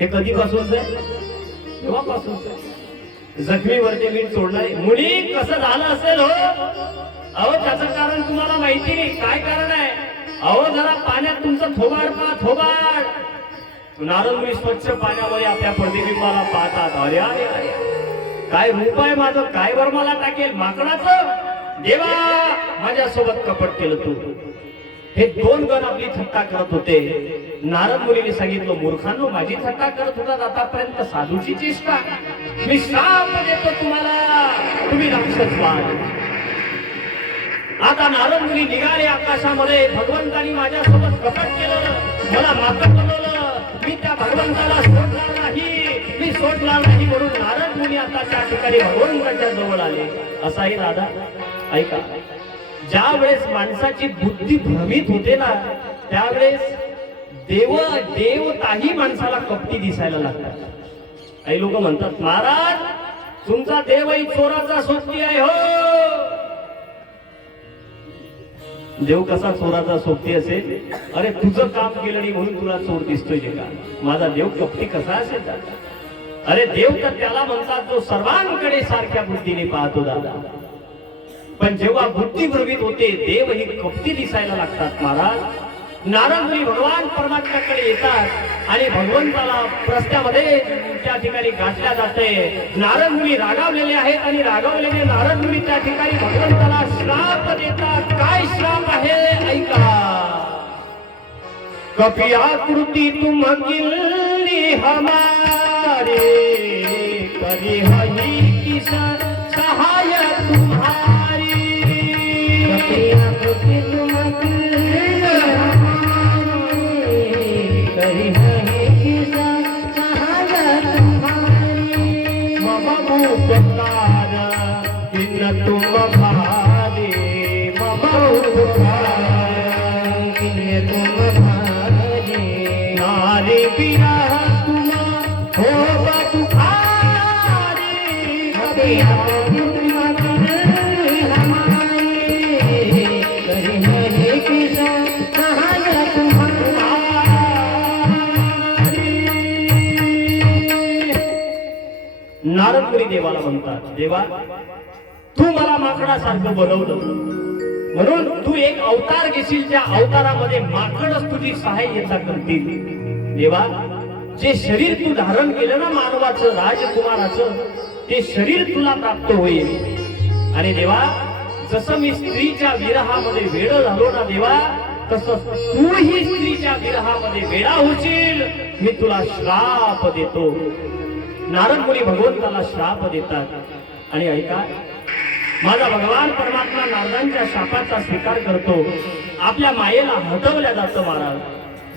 हे कधीपासूनच आहे? तेव्हापासूनच आहे. जखमीवरती मीठ सोडणार. मुनी, कसं झालं असेल हो? अहो त्याचं कारण तुम्हाला माहिती नाही. काय कारण आहे? अहो जरा पाण्यात तुमचं थोबाड पा, थोबाड. नारद मुनी स्वच्छ पाण्यामध्ये आपल्या प्रतिबिंबाला पाहतात. अरे अरे अरे, काय रूप आहे माझं, काय वरमाला टाकेल माकडाचं. देवा, माझ्यासोबत कपट केलं तू. हे दोन गण आपली थट्टा करत होते. नारद मुनीने सांगितलं, मूर्खांनो, माझी थट्टा करत होतात आतापर्यंत साधूची चेष्टा. मी श्राप देतो तुम्हाला, तुम्ही राक्षस व्हाल. आता नारद मुनी निघाले आकाशामध्ये. भगवंतानी माझ्यासोबत कपट केलं, मला माकड बनवलं. मी त्या भगवंताला सोडणार नाही, मी सोडणार नाही. म्हणून नारद मुनी आता त्या ठिकाणी भगवंताच्या जवळ आले. असाही राधा ऐका, ज्या वेळेस माणसाची बुद्धी भ्रमित होते ना, त्यावेळेस देवताही माणसाला कपटी दिसायला लागतात. काही लोक म्हणतात, महाराज तुमचा देवही चोराचा सोबती आहे हो. देव कसा चोराचा सोबती असेल? अरे तुझं काम केलं नाही म्हणून तुला चोर दिसतोय का? माझा देव कपटी कसा असेल दादा? अरे देव तर त्याला म्हणतात जो सर्वांकडे सारख्या बुद्धीने पाहतो दादा. पण जेव्हा बुद्धी भ्रमित होते, देव ही कपटी दिसायला लागतात महाराज. नारद मुनी भगवान परमात्म्याकडे येतात आणि भगवंताला रस्त्यामध्ये त्या ठिकाणी गाठल्या जाते. नारद मुनी रागावलेले आहेत आणि रागावलेले नारद मुनी त्या ठिकाणी भगवंताला श्राप देतात. काय श्राप आहे ऐका. कभी आकृति तुम गिल्ली हमारे, कभी हही किसान सहाय तुम्हारी. कभी आकृति तुम तुम भारे, तुम भारे. नारे बिना तुम हो बतुखारे. कभी नारद मुनी देवाला म्हणतात, देवा तू मला माकडासारखं बनवलं, म्हणून तू एक अवतार घेशील, ज्या अवतारामध्ये माकडच तुझी सहाय्यता करतील. देवा जे शरीर तू धारण केलं ना मानवाचं, राजकुमाराचं, ते शरीर तुला प्राप्त होईल. आणि देवा जसं मी स्त्रीच्या विरहामध्ये वेड झालो ना देवा, तसं तूही स्त्रीच्या विरहामध्ये वेडा होशील, मी तुला श्राप देतो. नारद मुनी भगवंताला श्राप देतात आणि ऐका, माझा भगवान परमात्मा नारदांच्या शापाचा स्वीकार करतो. आपल्या मायेला हटवल्या जातं महाराज.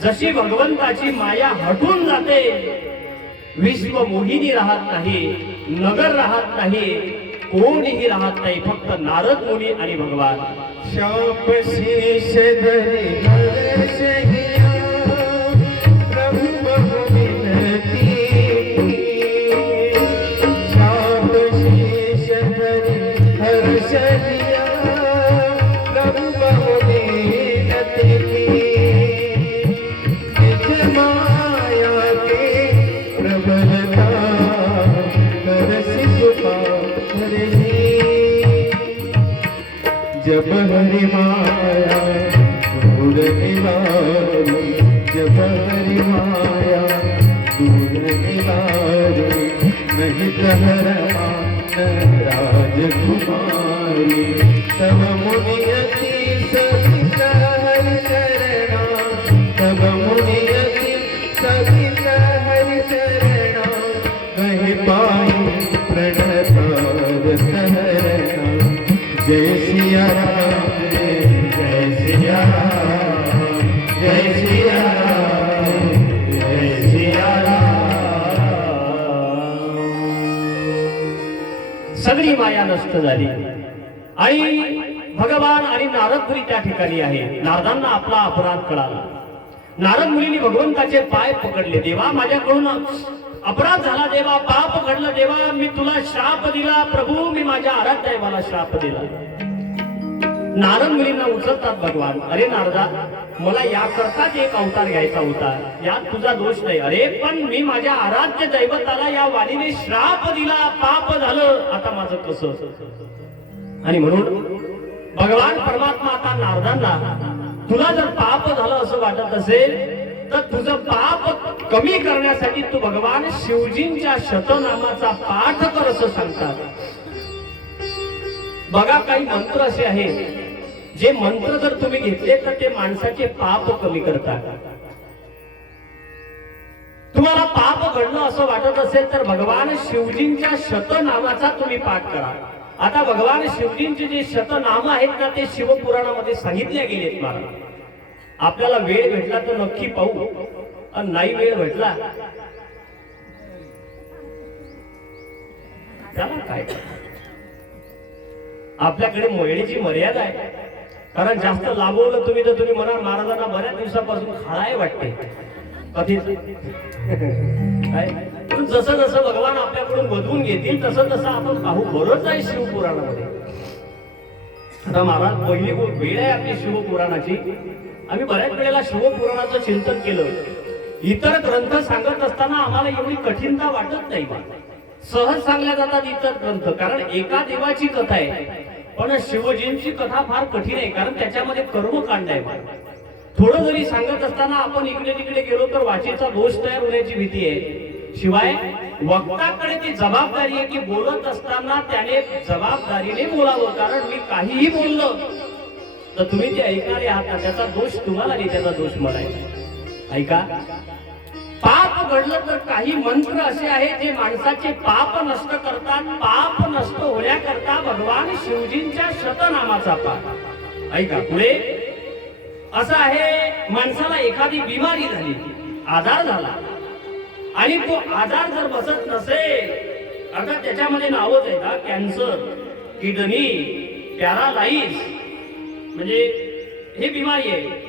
जशी भगवंताची माया हटून जाते, विश्व मोहिनी राहत नाही, नगर राहत नाही, कोणीही राहत नाही, फक्त नारद मुनी आणि भगवान. शाप शीश धरे हर्षहिया, प्रभु बहु विनती. शाप शीश धरे हर्षहिया, प्रभु बहु विनती. निज माया के प्रबलता करसि कृपा धरहि. जब हरि माया दूर निवारी, जब हरि माया दूर निवारी, नहीं कहर मान राजकुमारी. तब मुनियति सहित हरि चरणा, तब मुनियति सहित हरि चरणा, कहि पाई प्रणतार सहरणा. जय सिया राम, जय सिया राम, जय सिया राम, जय सिया राम. सगळी माया नष्ट झाली आणि भगवान आणि नारद मुनी त्या ठिकाणी आहे. नारदांना आपला अपराध कळाला. नारद मुनींनी भगवंताचे पाय पकडले. देवा, माझ्याकडून अपराध झाला देवा, पाप घडलं देवा, मी तुला श्राप दिला. प्रभू, मी माझ्या आराध्याला श्राप दिला. नारद मुनींना उचलतात भगवान. अरे नारदा, मला याकरताच एक अवतार घ्यायचा होता, यात तुझा दोष नाही. अरे पण मी माझ्या आराध्य दैवताला या वाणीने श्राप दिला, पाप झालं, आता माझं कसं? आणि म्हणून भगवान परमात्मा आता नारदांना, तुला जर पाप झालं असं वाटत असेल तर तुझं पाप कमी करण्यासाठी तू भगवान शिवजींच्या शतनामाचा पाठ कर असं सांगतात. बघा, काही मंत्र असे आहेत जे मंत्र जर तुम्ही घेतले तर ते माणसाचे पाप कमी करतात. तुम्हाला पाप घडलं असं वाटत असेल तर भगवान शिवजींच्या शतनामाचा तुम्ही पाठ करा. आता भगवान शिवजींचे जे शतनाम आहेत ना, ते शिवपुराणामध्ये सांगितले गेलेत महाराज. आपल्याला वेळ भेटला तर नक्की पाहू, आणि नाही वेळ भेटला त्याला काय. आपल्याकडे वेळेची मर्यादा आहे. कारण जास्त लाभवलं तुम्ही तर तुम्ही म्हणा महाराजांना बऱ्याच दिवसापासून खाळाय वाटते कधी. जसं जसं भगवान आपल्याकडून बदलून घेतील तसं तसं आपण पाहू. बरोच आहे शिवपुराणामध्ये. आता महाराज, पहिली वेळ आहे आपली शिवपुराणाची. आम्ही बऱ्याच वेळेला शिवपुराणाचं चिंतन केलं. इतर ग्रंथ सांगत असताना आम्हाला एवढी कठीणता वाटत नाही. सहज सांगल्या जातात इतर ग्रंथ, कारण एका देवाची कथा आहे. पण शिवजींची कथा फार कठीण आहे, कारण त्याच्यामध्ये कर्मकांड आहे. थोडं जरी सांगत असताना आपण इकडे तिकडे गेलो तर वाचेचा दोष तयार होण्याची भीती आहे. शिवाय वक्ताकडे ती जबाबदारी आहे की बोलत असताना त्याने जबाबदारीने बोलावं. कारण मी काहीही बोललो तर तुम्ही ते ऐकणारे आहात, त्याचा दोष तुम्हाला नाही, त्याचा दोष मला आहे. ऐका, पाप घडलं तर काही मंत्र असे आहेत जे माणसाचे पाप नष्ट करतात. पाप नष्ट होण्याकरता भगवान शिवजींच्या शतनामाचा पाठ. ऐका पुढे. असं आहे, माणसाला एखादी बिमारी झाली, आजार झाला, आणि तो आजार जर बसत नसेल, आता त्याच्यामध्ये नावच आहे का, कॅन्सर, किडनी, पॅरालाइज, म्हणजे हे बिमारी आहे.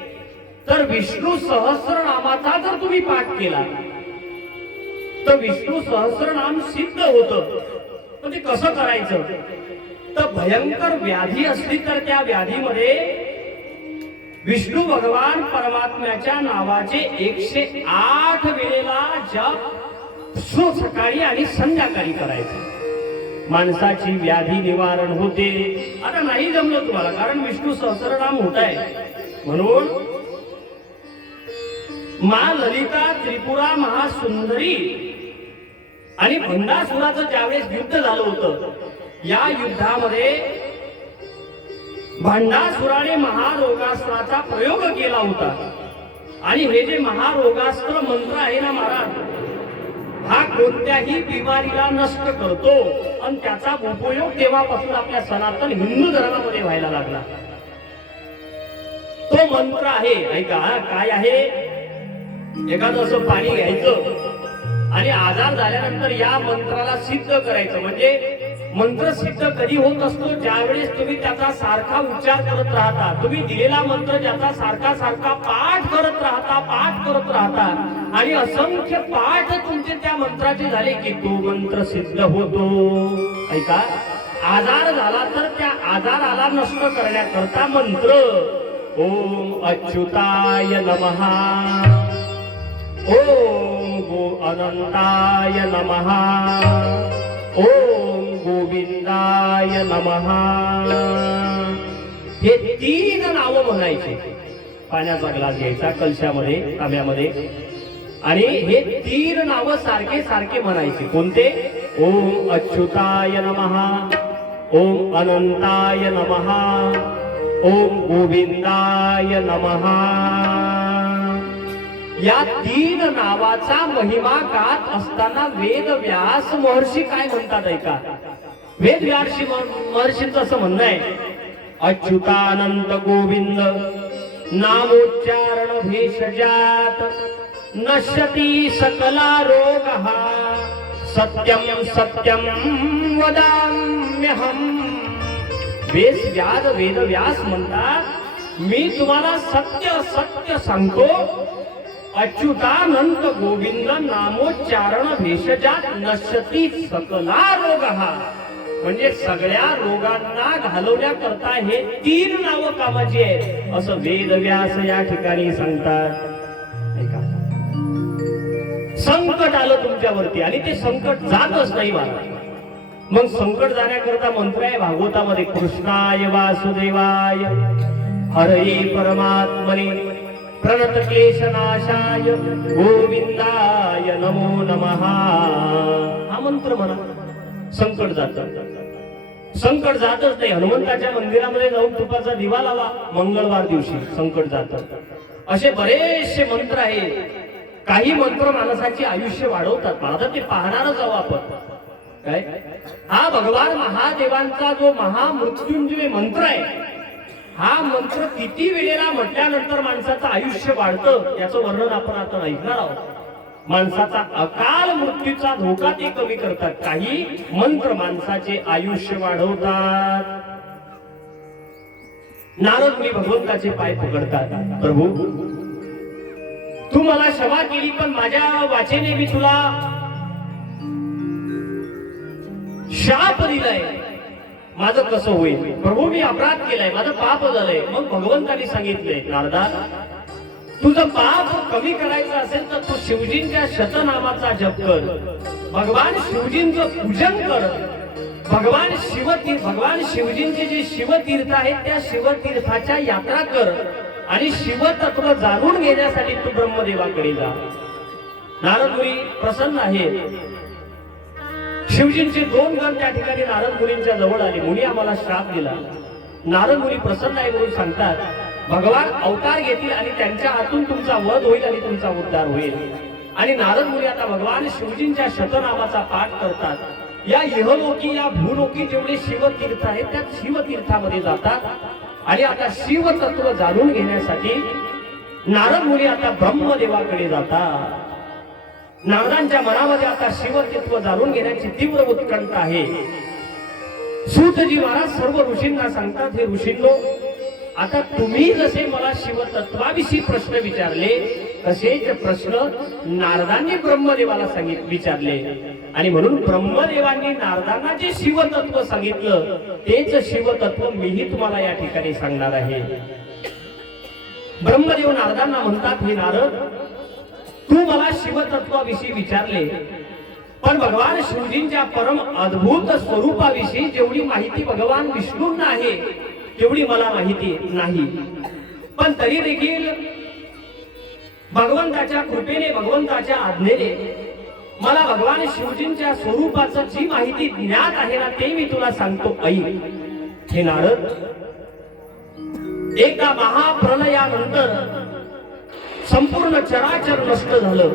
तर विष्णू सहस्रनामाचा जर तुम्ही पाठ केला तर विष्णू सहस्रनाम सिद्ध होतं. पण ते कसं करायचं? तर भयंकर व्याधी असली तर त्या व्याधीमध्ये विष्णू भगवान परमात्म्याच्या नावाचे 108 वेळेला जप सकाळी आणि संध्याकाळी करायचं. माणसाची व्याधी निवारण होते. आता नाही जमलं तुम्हाला, कारण विष्णू सहस्रनाम होत आहे. म्हणून मा ललिता, त्रिपुरा, महासुंदरी आणि भंडासुराचं ज्यावेळेस युद्ध झालं होतं, या युद्धामध्ये भांडासुराने महारोगास्त्राचा प्रयोग केला होता आणि हे जे महारोगास्त्र मंत्र आहे ना महाराज, हा कोणत्याही बिमारीला नष्ट करतो आणि त्याचा उपयोग तेव्हापासून आपल्या सनातन हिंदू धर्मामध्ये व्हायला लागला. तो मंत्र आहे, ऐका काय आहे. एखादं असं पाणी घ्यायचं आणि आजार झाल्यानंतर या मंत्राला सिद्ध करायचं. म्हणजे मंत्र सिद्ध कधी होत असतो, ज्यावेळेस तुम्ही त्याचा सारखा उच्चार करत राहता. तुम्ही दिलेला मंत्र ज्याचा सारखा सारखा पाठ करत राहता आणि असंख्य पाठ तुमचे त्या मंत्राचे झाले की तो मंत्र सिद्ध होतो. ऐका, आजार झाला तर त्या आजाराला नष्ट करण्याकरता मंत्र ओम अच्युताय नमः, ओम गो अनंताय नमः, ओम गोविंदाय नमः, हे 3 नावं म्हणायचे. पाण्याचा ग्लास घ्यायचा कलशामध्ये तांब्यामध्ये आणि हे 3 नावं सारखे सारखे म्हणायचे. कोणते? ओम अच्युताय नमः, ओम अनंताय नमः, ओम गोविंदाय नमः. या 3 नावाचा महिमा गात असताना वेदव्यास महर्षी काय म्हणतात ऐका. वेदव्यास महर्षींचं असं म्हणणं आहे, अच्युतानंत गोविंद नामोच्चारण भेषजात नश्यति सकला रोगः सत्यम सत्यम वदाम्यहम्. वेदव्यास म्हणतात, मी तुम्हाला सत्य सत्य सांगतो. अच्युतानंत गोविंद नामोच्चारण भेषजात नश्यति सकला रोगः, म्हणजे सगळ्या रोगांना घालवण्याकरता हे 3 नावं कामाची आहेत असं वेदव्यास या ठिकाणी सांगतात. ऐका, संकट आलं तुमच्यावरती आणि ते संकट जातच नाही मला, मग संकट जाण्याकरता मंत्र आहे भागवतामध्ये, कृष्णाय वासुदेवाय हरे परमात्मने प्रणत क्लेशनाशाय गोविंदाय नमो नमः. हा मंत्र म्हणा, संकट संकट जातच नाही. हनुमंताच्या मंदिरामध्ये जाऊन तुपाचा दिवा लावा मंगळवार दिवशी, संकट जात. असे बरेचसे मंत्र आहेत. काही मंत्र माणसाचे आयुष्य वाढवतात. आता ते पाहणारच आहोत आपण. काय हा भगवान महादेवांचा जो महामृत्युंजय मंत्र आहे, हा मंत्र किती वेळेला म्हटल्यानंतर माणसाचं आयुष्य वाढतं याचं वर्णन आपण आता ऐकणार आहोत. माणसाचा अकाल मृत्यूचा धोका ते कमी करतात. काही मंत्र माणसाचे आयुष्य वाढवतात. नारद मुनी भगवंताचे पाय पकडतात, प्रभू तू मला क्षमा केली, पण माझ्या वाचेने मी तुला शाप दिलाय, माझं कसं होईल. प्रभू मी अपराध केलाय, माझं पाप झालंय. मग भगवंतांनी सांगितलंय, नारदा तुझं पाप कमी करायचं असेल तर तू शिवजींच्या शतनामाचा जप कर, भगवान शिवजींचं पूजन कर. भगवान शिवजींचे जे शिवतीर्थ आहेत त्या शिवतीर्थाच्या यात्रा कर आणि शिवतत्व जाणून घेण्यासाठी तू ब्रह्मदेवाकडे जा. नारद मुनी प्रसन्न आहे. शिवजींचे 2 गण त्या ठिकाणी नारद मुनींच्या जवळ आले. मुनी आम्हाला श्राप दिला. नारद मुनी प्रसन्न आहे म्हणून सांगतात, भगवान अवतार घेतील आणि त्यांच्या हातून तुमचा वध होईल आणि तुमचा उद्धार होईल. आणि नारद मुनी आता भगवान शिवजींच्या शतनामाचा पाठ करतात. या इहलोकी या भूलोकी जेवढे शिवतीर्थ आहेत त्या शिवतीर्थामध्ये जातात आणि आता शिवतत्व जाणून घेण्यासाठी नारद मुनी आता ब्रह्मदेवाकडे जातात. नारदांच्या मनामध्ये आता शिवतत्व जाणून घेण्याची तीव्र उत्कंठा आहे. सूतजी महाराज सर्व ऋषींना सांगतात, हे ऋषींनो, आता तुम्ही जसे मला शिवतत्वाविषयी प्रश्न विचारले तसेच प्रश्न नारदांनी ब्रह्मदेवाला विचारले आणि म्हणून ब्रह्मदेवांनी नारदांना जे शिवतत्व सांगितलं तेच शिवतत्व मीही तुम्हाला या ठिकाणी सांगणार आहे. ब्रह्मदेव नारदांना म्हणतात, हे नारद, तू मला शिवतत्वाविषयी विचारले, पण भगवान शिवजींच्या परम अद्भुत स्वरूपाविषयी जेवढी माहिती भगवान विष्णूंना आहे तेवढी मला माहिती नाही. पण तरी देखील भगवंताच्या कृपेने, भगवंताच्या आज्ञेने मला भगवान शिवजींच्या स्वरूपाचं जी माहिती ज्ञात आहे ना ते मी तुला सांगतो. ऐक. हे नारद, एका महाप्रलयानंतर संपूर्ण चराचर नष्ट झालं.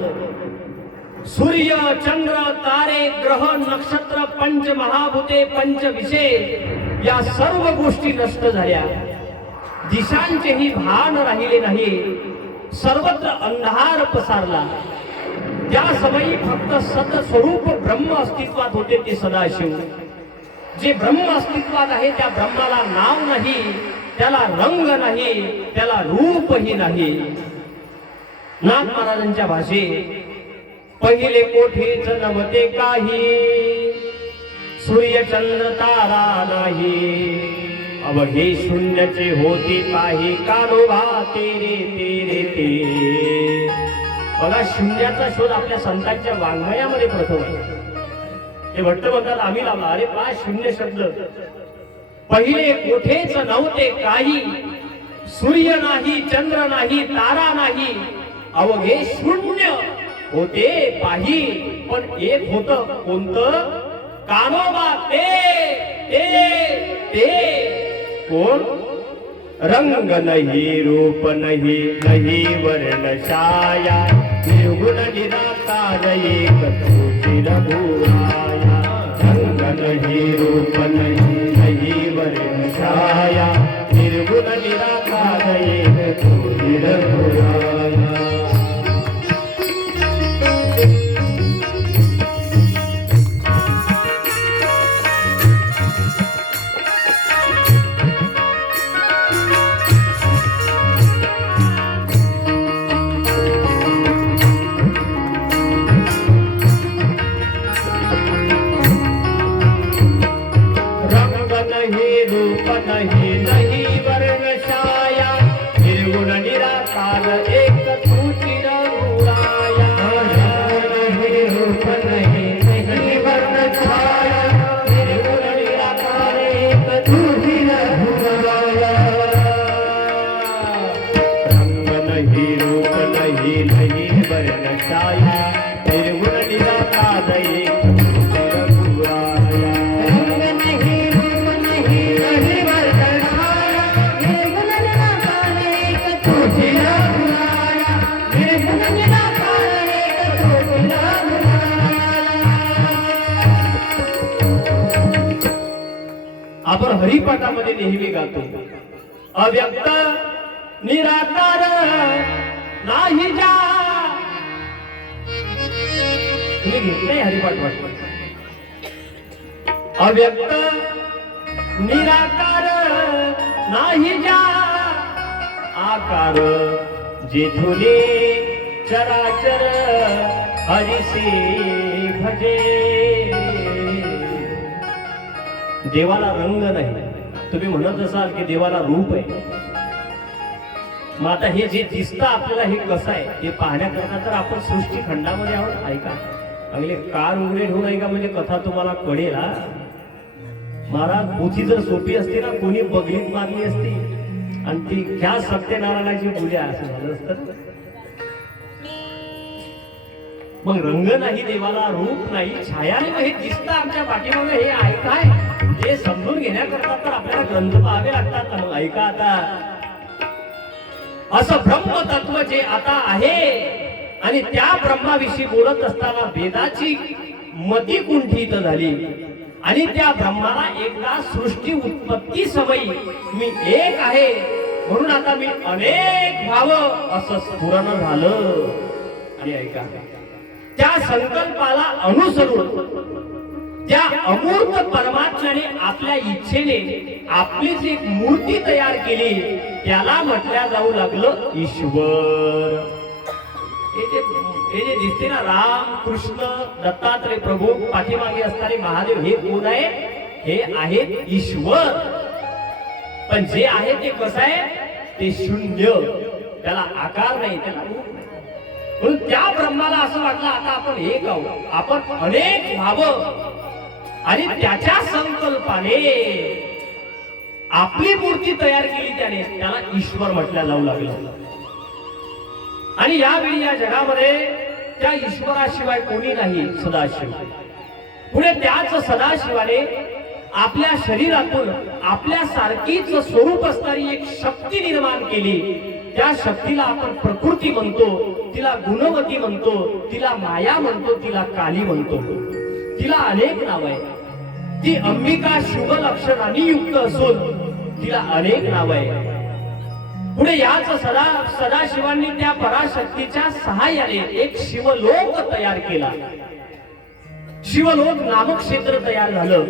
सूर्य, चंद्र, तारे, ग्रह, नक्षत्र, पंच महाभूते, पंच विषय या सर्व गोष्टी नष्ट झाल्या. दिशांचेही भान राहिले नाही. सर्वत्र अंधार पसरला. त्या समयी फक्त सतस्वरूप ब्रह्म अस्तित्वात होते, ते सदाशिव. जे ब्रह्म अस्तित्वात आहे त्या ब्रह्माला नाव नाही, त्याला रंग नाही, त्याला रूपही नाही. नाथ महाराजांच्या भाषेत पहिले कोठेच नव्हते काही, सूर्य चंद्र तारा नाही. अवघे शून्यचे होते काही, कानोबा तेरे तेरे ते. बघा, शून्याचा शोध आपल्या संतांच्या वाङ्मयामध्ये प्रथम आहे. ते भट्ट म्हणतात आम्ही लावला. अरे पा, शून्य शब्द. पहिले कोठेच नव्हते काही, सूर्य नाही, चंद्र नाही, तारा नाही, अवघे शून्य होते पाही. पण एक होत, कोणतं? कानोबा ते ते ते. कोण? रंग नाही, रूप नाही, नाही वर्ण छाया, निर्गुण निराकार एक तूची रघुराया. रंग नाही, रूप नाही, नाही वर्ण छाया, निर्गुण निराकार एक तूची रघुराया. आपण हरिपाठामध्ये नेहमी गातो, अव्यक्त निराकार नाही जा. तुम्ही घेतलंय हरिपाठ वाटत? अव्यक्त निराकार नाही जा, आकार जेथुने चराचर हरिसे भजे. देवाला रंग नाही. तुम्ही म्हणत असाल की देवाला रूप आहे. मग आता हे जे दिसतं आपल्याला हे कसं आहे हे पाहण्याकरता तर आपण सृष्टी खंडामध्ये आहोत. ऐका, अगले कार उघडे ठेवून ऐका, म्हणजे कथा तुम्हाला कळेल. महाराज, पोथी जर सोपी असते ना, कोणी बगलीत मारली असती आणि ती ह्या सत्यनारायणाची पूजा असं झालं असतं. मग रंग नाही देवाला, रूप नाही, छाया नाही. हे दिसतं आमच्या पाठीमागे, हे ऐकाय, हे समजून घेण्याकरता तर आपल्याला ग्रंथ पाहावे लागतात. मग ऐका आता, असं ब्रह्म तत्व जे आता आहे आणि त्या ब्रह्माविषयी बोलत असताना वेदाची मती कुंठित झाली आणि त्या ब्रह्माला एकदा सृष्टी उत्पत्ती समयी मी एक आहे म्हणून आता मी अनेक व्हावं असं स्फुरण झालं. आणि ऐका, त्या संकल्पाला अनुसरून त्या अमूर्त परमात्म्याने आपल्या इच्छेने आपलीच एक मूर्ती तयार केली, त्याला म्हटल्या जाऊ लागलं ईश्वर. हे जे दिसते ना, राम, कृष्ण, दत्तात्रय प्रभू, पाठीमागे असणारे महादेव, हे कोण आहे? हे आहेत ईश्वर. पण जे आहे ते कसं आहे? ते शून्य. त्याला आकार नाही, त्याला रूप नाही. म्हणून त्या ब्रह्माला असं वाटलं आता आपण एक आहोत, आपण अनेक व्हावं आणि त्याच्या संकल्पाने आपली मूर्ती तयार केली त्याने, त्याला ईश्वर म्हटल्या जाऊ लागलं. आणि यावेळी या जगामध्ये त्या ईश्वराशिवाय कोणी नाही, सदाशिव. पुढे त्याच सदाशिवाने आपल्या शरीरातून आपल्या सारखीच स्वरूप असणारी एक शक्ती निर्माण केली. त्या शक्तीला आपण प्रकृती म्हणतो, तिला गुणवती म्हणतो, तिला माया म्हणतो, तिला काली म्हणतो. तिला अनेक नाव आहे. ती अंबिका शुभ लक्षणांनी युक्त असून तिला अनेक नाव आहे. पुढे याच सदाशिवांनी त्या पराशक्तीच्या सहाय्याने एक शिवलोक तयार केला. शिवलोक नामक क्षेत्र तयार झालं.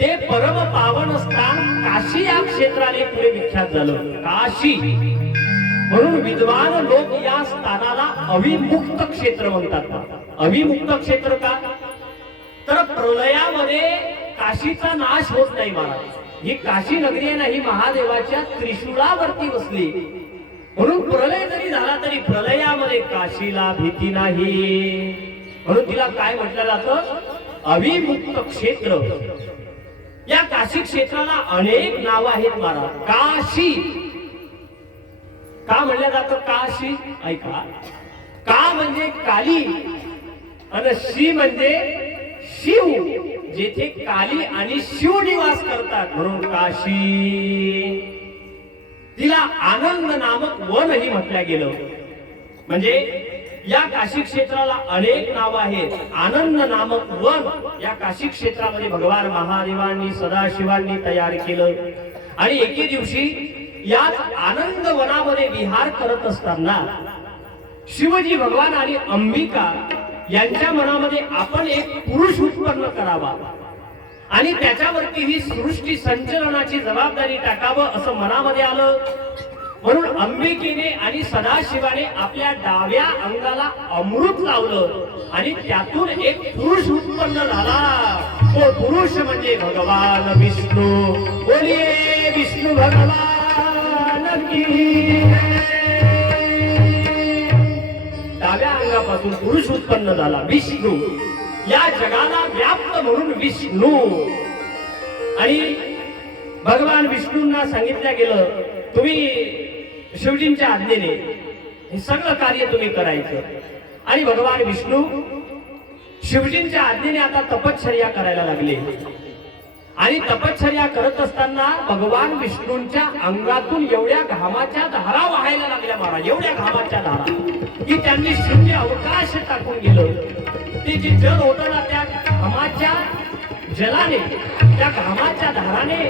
ते परम पावन स्थान काशी या क्षेत्राने पुढे विख्यात झालं. काशी म्हणून विद्वान लोक या स्थानाला अविमुक्त क्षेत्र म्हणतात. अविमुक्त क्षेत्र का? तर प्रलयामध्ये काशीचा नाश होत नाही महाराज. ही काशी नगरी आहे ना, ही महादेवाच्या त्रिशूळावरती बसली. म्हणून प्रलय जरी झाला तरी प्रलयामध्ये काशीला भीती नाही. म्हणून तिला काय म्हटलं जातं? अविमुक्त क्षेत्र. या काशी क्षेत्राला अनेक नाव आहेत महाराज. काशी का म्हणलं जातं? काशी ऐका, का म्हणजे काली आणि शी म्हणजे शिव, जेथे काली आणि शिव निवास करतात म्हणून काशी. तिला आनंद नामक वनही म्हटलं गेलं. म्हणजे या काशी क्षेत्राला अनेक नाव आहेत. आनंद नामक वन या काशी क्षेत्रामध्ये भगवान महादेवांनी सदाशिवांनी तयार केलं. आणि एके दिवशी याच आनंद वनामध्ये विहार करत असताना शिवजी भगवान आणि अंबिका यांच्या मनामध्ये आपण एक पुरुष उत्पन्न करावा आणि त्याच्यावरती ही सृष्टी संचलनाची जबाबदारी टाकावं असं मनामध्ये आलं. म्हणून अंबिकेने आणि सदाशिवाने आपल्या डाव्या अंगाला अमृत लावलं आणि त्यातून एक पुरुष उत्पन्न झाला. तो पुरुष म्हणजे भगवान विष्णू. बोलिये विष्णू भगवान की. डाव्या अंगापासून पुरुष उत्पन्न झाला विष्णू. या जगाला व्याप्त म्हणून विष्णू. आणि भगवान विष्णूंना सांगितलं गेलं, तुम्ही शिवजींच्या आज्ञेने हे सगळं कार्य तुम्ही करायचं. आणि भगवान विष्णू शिवजींच्या आज्ञेने आता तपश्चर्या करायला लागले. आणि तपश्चर्या करत असताना भगवान विष्णूंच्या अंगातून एवढ्या घामाच्या धारा वाहायला लागल्या महाराज. एवढ्या घामाच्या धारा की त्यांनी शून्य अवकाश टाकून गेलं. ते जे जल होतं ना, त्या घामाच्या जलाने, त्या घामाच्या धाराने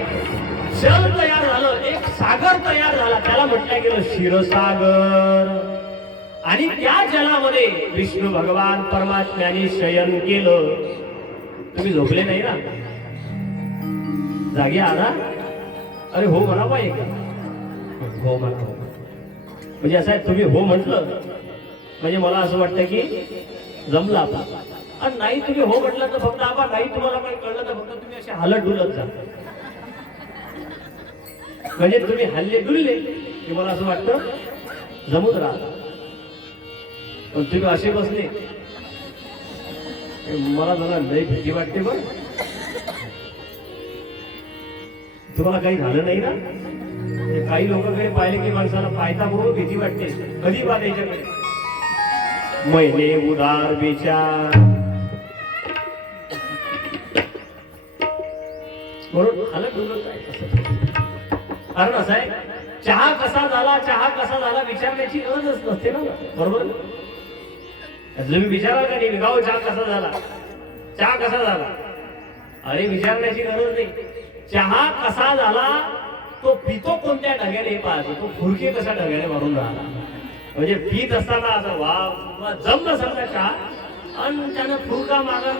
जल तयार झालं. एक सागर तयार झाला. त्याला म्हटलं गेलं क्षीरसागर. आणि त्या जलामध्ये विष्णू भगवान परमात्म्याने शयन केलं. तुम्ही झोपले नाही ना? जागी आला? अरे हो म्हणा पाहिजे. हो म्हणा. हो म्हणजे असं आहे, तुम्ही हो म्हटलं म्हणजे मला असं वाटतं की जमलं आता. आणि नाही तुम्ही हो म्हटलं तर फक्त आबा नाही तुम्हाला काही कळलं तर फक्त तुम्ही असे हालत डुलत जा. म्हणजे तुम्ही हल्ले डुलले की मला असं वाटतं जमून राहा. पण तुम्ही असे बसले मला जरा लय भीती वाटते. बरं तुम्हाला काही झालं नाही ना? काही लोकांकडे पाहिले की माणसाला पायता बरोबर भीती वाटते. कधी बा त्याच्याकडे मैने उदार विचार म्हणून हालत डुलत आहे. कारण असं आहे, चहा कसा झाला विचारण्याची गरजच नसते ना. बरोबर? तुम्ही विचारा का नाही गाव चहा कसा झाला? अरे विचारण्याची गरज नाही. चहा कसा झाला तो पितो कोणत्या ढग्याने पाहतो. तो फुरके कसा ढग्याने मारून राहिला. म्हणजे पीत असताना असं वा जमलं समजा चहा आणि त्यानं फुरका मागा.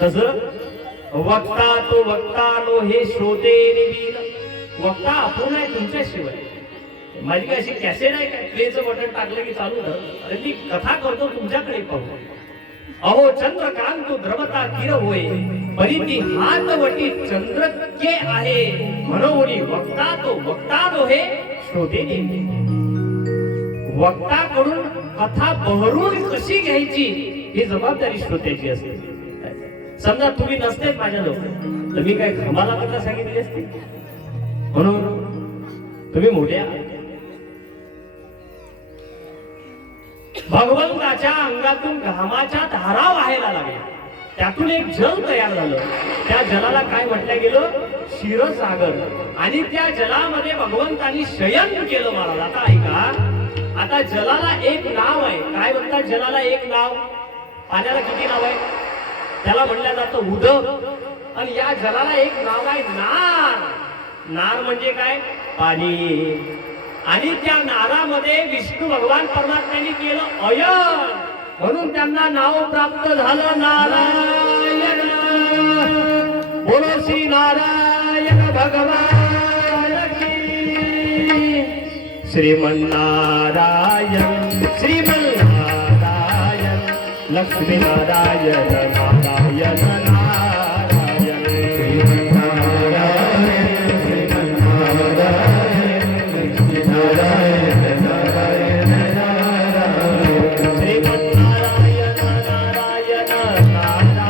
तस वक्ता तो वक्ता नो हे श्रोते निवीन. वक्ता आपण आहे तुमच्याशिवाय. माझी काय अशी कॅसेट आहे काय प्लेचं बटन टाकलं की चालू झालं? अरे मी कथा करतो तुमच्याकडे पाहू. अहो चंद्रकांत द्रवता किर होय परिती हातवटी चंद्रके आहे. म्हणून वक्ता तो वक्ता नो हे श्रोते निवीन. वक्ताकडून कथा बहरून कशी घ्यायची ही जबाबदारी श्रोत्याची असते. समजा तुम्ही नसते माझ्याजवळ तर मी काय खमाला कथा सांगितली असते. म्हणून तुम्ही मोठ्या भगवंताच्या अंगातून घामाच्या धारा वाहायला लागल्या. त्यातून एक जल तयार झालं. त्या जलाला काय म्हटलं गेलं? क्षीरसागर. आणि त्या जलामध्ये भगवंतांनी शयन केलं महाराज. आता ऐका, आता जलाला एक नाव आहे. काय म्हणतात जलाला एक नाव? पाण्याला किती नाव आहे? त्याला म्हणलं जातं उदक. आणि या जलाला एक नाव आहे नार. नार म्हणजे काय? पाणी. आणि त्या नारामध्ये विष्णू भगवान परमात्म्याने केलं अयन, म्हणून त्यांना नाव प्राप्त झालं नारायण. बोलो श्री नारायण भगवान की. श्रीमन्नारायण श्रीमन्नारायण लक्ष्मी नारायण नारायण नारायण. श्रीमन्नारायण श्रीमन्नारायण लक्ष्मी नारायण नारायण नारायण. श्रीमन्नारायण नारायण नारायण.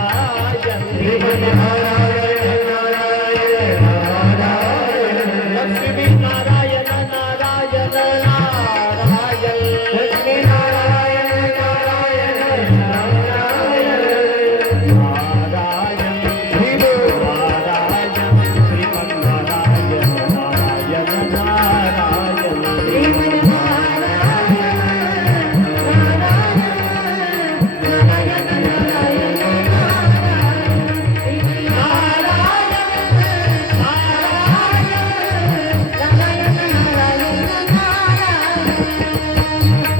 श्रीमन्नारायण नारायण नारायण लक्ष्मी नारायण नारायण नारायण. लक्ष्मी नारायण नारायण नारायण नारायण. श्रीमन्नारायण श्रीमन्नारायण नारायण नारायण.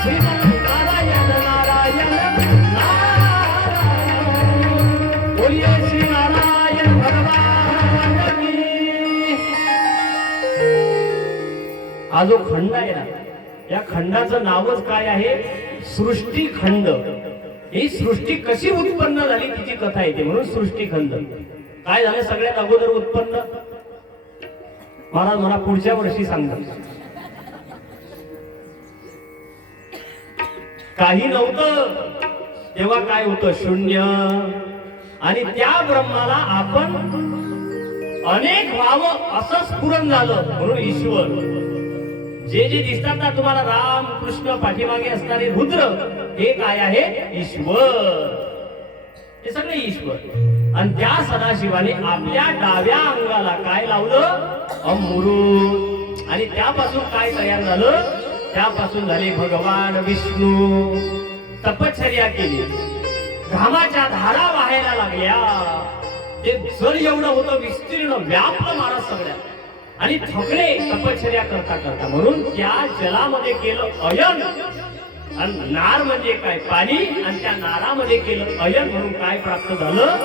श्रीमन्नारायण नारायण नारायण. बोलिए श्री नारायण भगवान की. हा जो खंड आहे ना, या खंडाचं नावच काय आहे? सृष्टी खंड. ही सृष्टी कशी उत्पन्न झाली तिची कथा येते, म्हणून सृष्टी खंड. काय झालं सगळ्यात अगोदर उत्पन्न? महाराज मला पुढच्या वर्षी सांगतात. काही नव्हतं तेव्हा काय होतं? शून्य. आणि त्या ब्रह्माला आपण अनेक व्हावं असं स्फुरण झालं, म्हणून ईश्वर. जे जे दिसतात ना तुम्हाला, राम कृष्ण पाठीमागे असणारे रुद्र, हे काय आहे? ईश्वर. हे सगळे ईश्वर. आणि त्या सदाशिवाने आपल्या डाव्या अंगाला काय लावलं? अमृत. आणि त्यापासून काय तयार झालं? त्यापासून झाले भगवान विष्णू. तपश्चर्या केली, घामाच्या धारा वाहायला लागल्या. ते जल एवढं होतं विस्तीर्ण, व्यापलं महाराज सगळ्या. आणि थकले तपश्चर्या करता करता, म्हणून त्या जलामध्ये केलं अयन. आणि नार म्हणजे काय? पाणी. आणि त्या नारामध्ये केलं अयन, म्हणून काय प्राप्त झालं?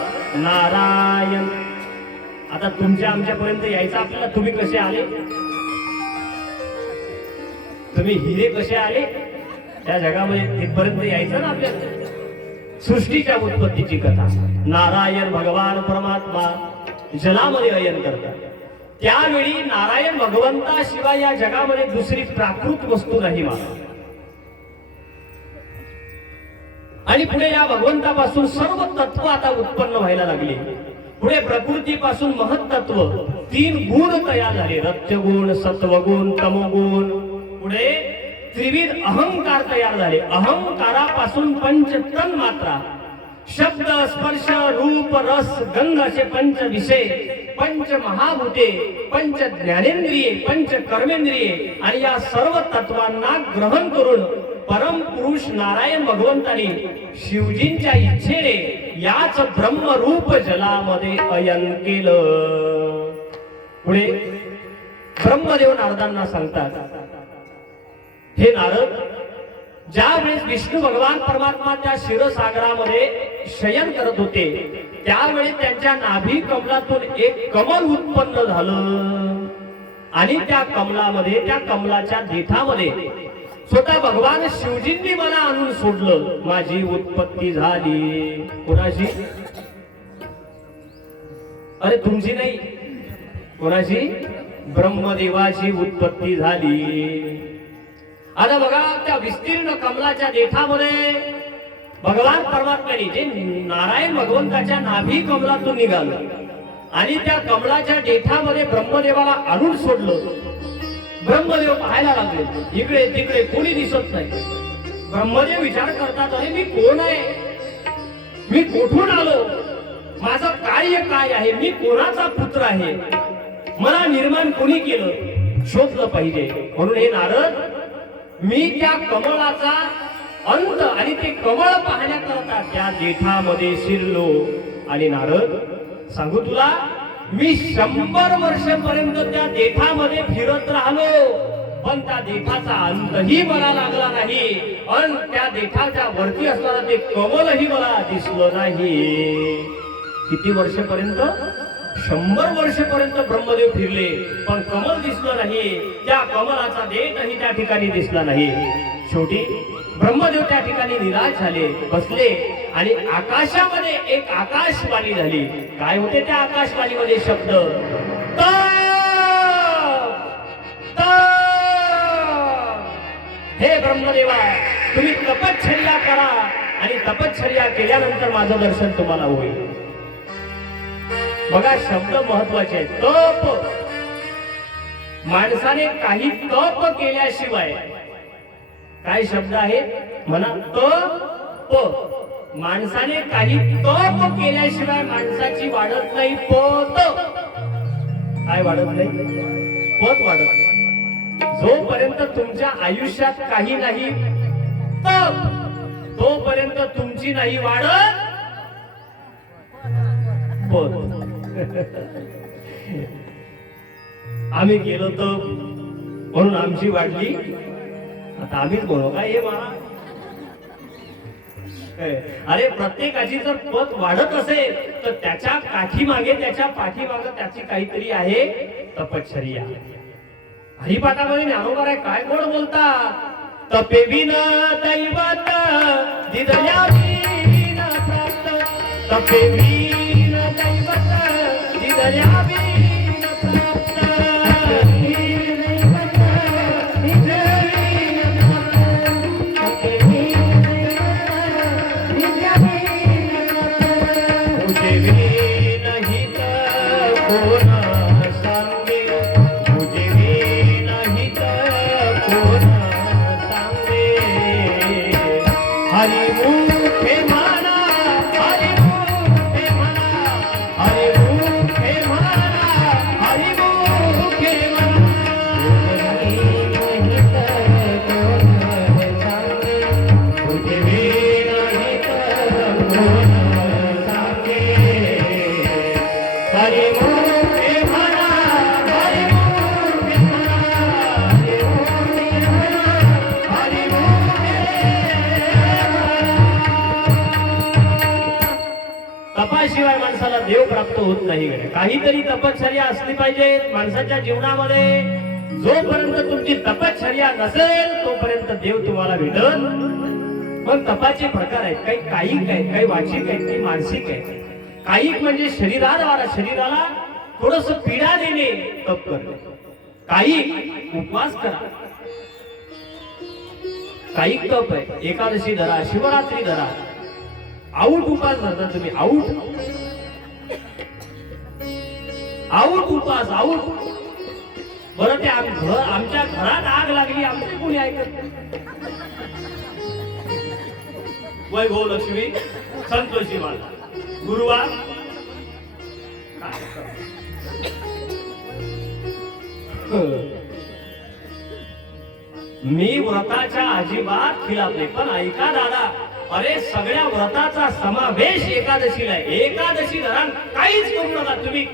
नारायण. आता तुमच्या आमच्यापर्यंत यायचं आपल्याला. तुम्ही कसे आले? तुम्ही हिरे कसे आले? त्या जगामध्ये तिथपर्यंत यायचं ना आपल्याला. सृष्टीच्या उत्पत्तीची कथा. नारायण भगवान परमात्मा जलामध्ये अयन करतात. त्यावेळी नारायण भगवंताशिवाय या जगामध्ये दुसरी प्राकृत वस्तू नाही महाराज. आणि पुढे या भगवंतापासून सर्व तत्व आता उत्पन्न व्हायला लागली. पुढे प्रकृतीपासून महत्त्व 3 गुण तयार झाले. रजगुण, सत्वगुण, तमोगुण. पुढे त्रिविध अहंकार तयार झाले. अहंकारापासून 5 तन मात्रा, शब्द, स्पर्श, रूप, रस, गंध असे 5 विषय, 5 महाभूते, 5 ज्ञानेंद्रिये, 5 कर्मेंद्रिये. आणि या सर्व तत्वांना ग्रहण करून परम पुरुष नारायण भगवंतानी शिवजींच्या इच्छेने याच ब्रह्मरूप जलामध्ये अयन केलं. पुढे ब्रह्मदेव नारदांना सांगतात, हे नारद, ज्या वेळेस विष्णू भगवान परमात्मा त्या क्षीरसागरामध्ये शयन करत होते, त्यावेळी त्यांच्या नाभी कमलातून एक कमल उत्पन्न झालं. आणि त्या कमलामध्ये, त्या कमलाच्या देठामध्ये स्वतः भगवान शिवजींनी मला आणून सोडलं. माझी उत्पत्ती झाली. कोणाची? अरे तुमची नाही, कोणाची? ब्रह्मदेवाची उत्पत्ती झाली. आता बघा त्या विस्तीर्ण कमलाच्या देठामध्ये भगवान परमात्म्याने जे नारायण भगवंताच्या नाभी कमलातून निघालं आणि त्या कमलाच्या देठामध्ये ब्रह्मदेवाला आणून सोडलं. ब्रह्मदेव पाहायला लागले, इकडे तिकडे कोणी दिसत नाही. ब्रह्मदेव विचार करतात, अरे मी कोण आहे, मी कुठून आलो, माझं कार्य काय आहे, मी कोणाचा पुत्र आहे, मला निर्माण कोणी केलं, शोधलं पाहिजे. म्हणून हे नारद, मी त्या कमळाचा अंत आणि ते कमळ पाहण्याकरता त्या देठामध्ये शिरलो. आणि नारद सांगू तुला, मी 100 वर्षापर्यंत त्या देठामध्ये फिरत राहिलो, पण त्या देठाचा अंतही मला लागला नाही. आणि त्या देठाच्या वरती असणारा ते कमलही मला दिसलं नाही. किती वर्षापर्यंत? 100 वर्षापर्यंत ब्रह्मदेव फिरले, पण कमल दिसलं नाही. त्या कमलाचा देठही त्या ठिकाणी दिसला नाही. शेवटी ब्रह्मदेव त्या ठिकाणी निराश झाले, बसले आणि आकाशामध्ये एक आकाशवाणी झाली. काय होते त्या आकाशवाणीमध्ये शब्द? हे ब्रह्मदेवा, तुम्ही तपश्चर्या करा आणि तपश्चर्या केल्यानंतर माझं दर्शन तुम्हाला होईल. बघा, शब्द महत्वाचे आहेत. तप, माणसाने काही तप केल्याशिवाय, काय शब्द आहेत म्हणा, तप, माणसाने काही तप केल्याशिवाय माणसाची वाढत नाही पत. काय वाढत नाही? पत वाढत नाही. जोपर्यंत तुमच्या आयुष्यात काही नाही तप, तोपर्यंत तुमची नाही वाढत पत. आम्ही गेलो तप म्हणून आमची वाढली, आता आम्हीच बोलो काय हे मला. अरे प्रत्येकाची जर पत वाढत असेल तर त्याच्या काठीमागे, त्याच्या पाठीमागे त्याची काहीतरी आहे तपश्चर्या. हरिपाठामध्ये ज्ञानोबा आहे, काय गोड बोलतात. तपे विन दैवत दिदल्या विन प्राप्त, तपे विन दैवत दिदल्या विन प्राप्त. तपाशिवाय माणसाला देव प्राप्त होत नाही. काहीतरी तपश्चर्या असली पाहिजे माणसाच्या जीवनामध्ये. जोपर्यंत तुमची तपश्चर्या नसेल तोपर्यंत देव तुम्हाला भेटत. मग तपाचे प्रकार आहेत, काही कायिक आहेत, काही वाचिक आहेत, काही मानसिक आहेत. कायिक म्हणजे शरीराला थोडस पीडा देणे तप करणे. कायिक उपवास करा, कायिक तप आहे. एकादशी धरा, शिवरात्री धरा, आऊट उपास धरता तुम्ही. आऊट उपास, आऊट. बरं ते आमच्या घरात आग लागली, आमचे कोणी ऐकत? वैभव लक्ष्मी, संतोषी माता, गुरुवार, मी व्रताच्या अजिबात खिलाफ नाही. पण ऐका दादा, अरे सगळ्या व्रताचा समावेश एकादशीला आहे. एकादशी धरण काहीच करू नका तुम्ही.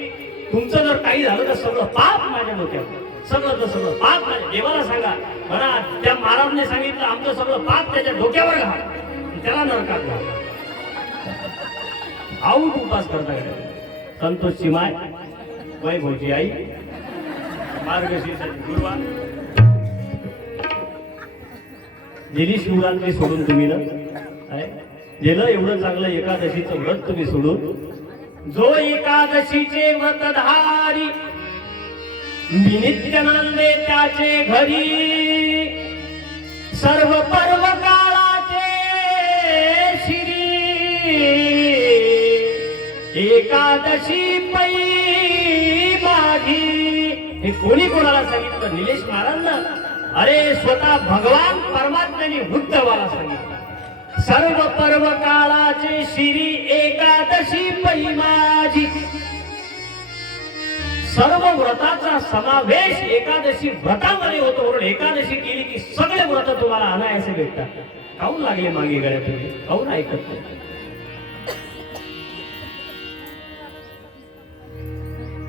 तुमचं जर काही झालं तर सगळं पाप माझ्या डोक्यात, सगळं पाप माझ्या. देवाला सांगा, म्हणा त्या महाराजने सांगितलं आमचं सगळं पाप त्याच्या डोक्यावर घाल, त्याला नरकात घाल. आऊट उपास करता येईल. संतोषची माय, वैभवची आई, मार्गशीर्षाची गुरुवार, गेली शिवरात्री सोडून तुम्ही ना गेलं एवढं चांगलं एकादशीचं व्रत तुम्ही सोडून. जो एकादशीचे व्रतधारी नित्यानंदे त्याचे घरी, सर्व पर्व काळाचे श्री एकादशी पै माझी. हे कोणी कोणाला सांगितलं? निलेश महाराजांना. अरे स्वतः भगवान परमात्म्याने बुद्धवाला सांगितलं. सर्व पर्व काळाचे श्री एकादशी पै माझी. सर्व व्रताचा समावेश एकादशी व्रतामध्ये होतो, म्हणून एकादशी केली की सगळे व्रत तुम्हाला अनायासे भेटतात. काहून लागले मागे गळ्या तुम्ही? काहून ऐकत नाही?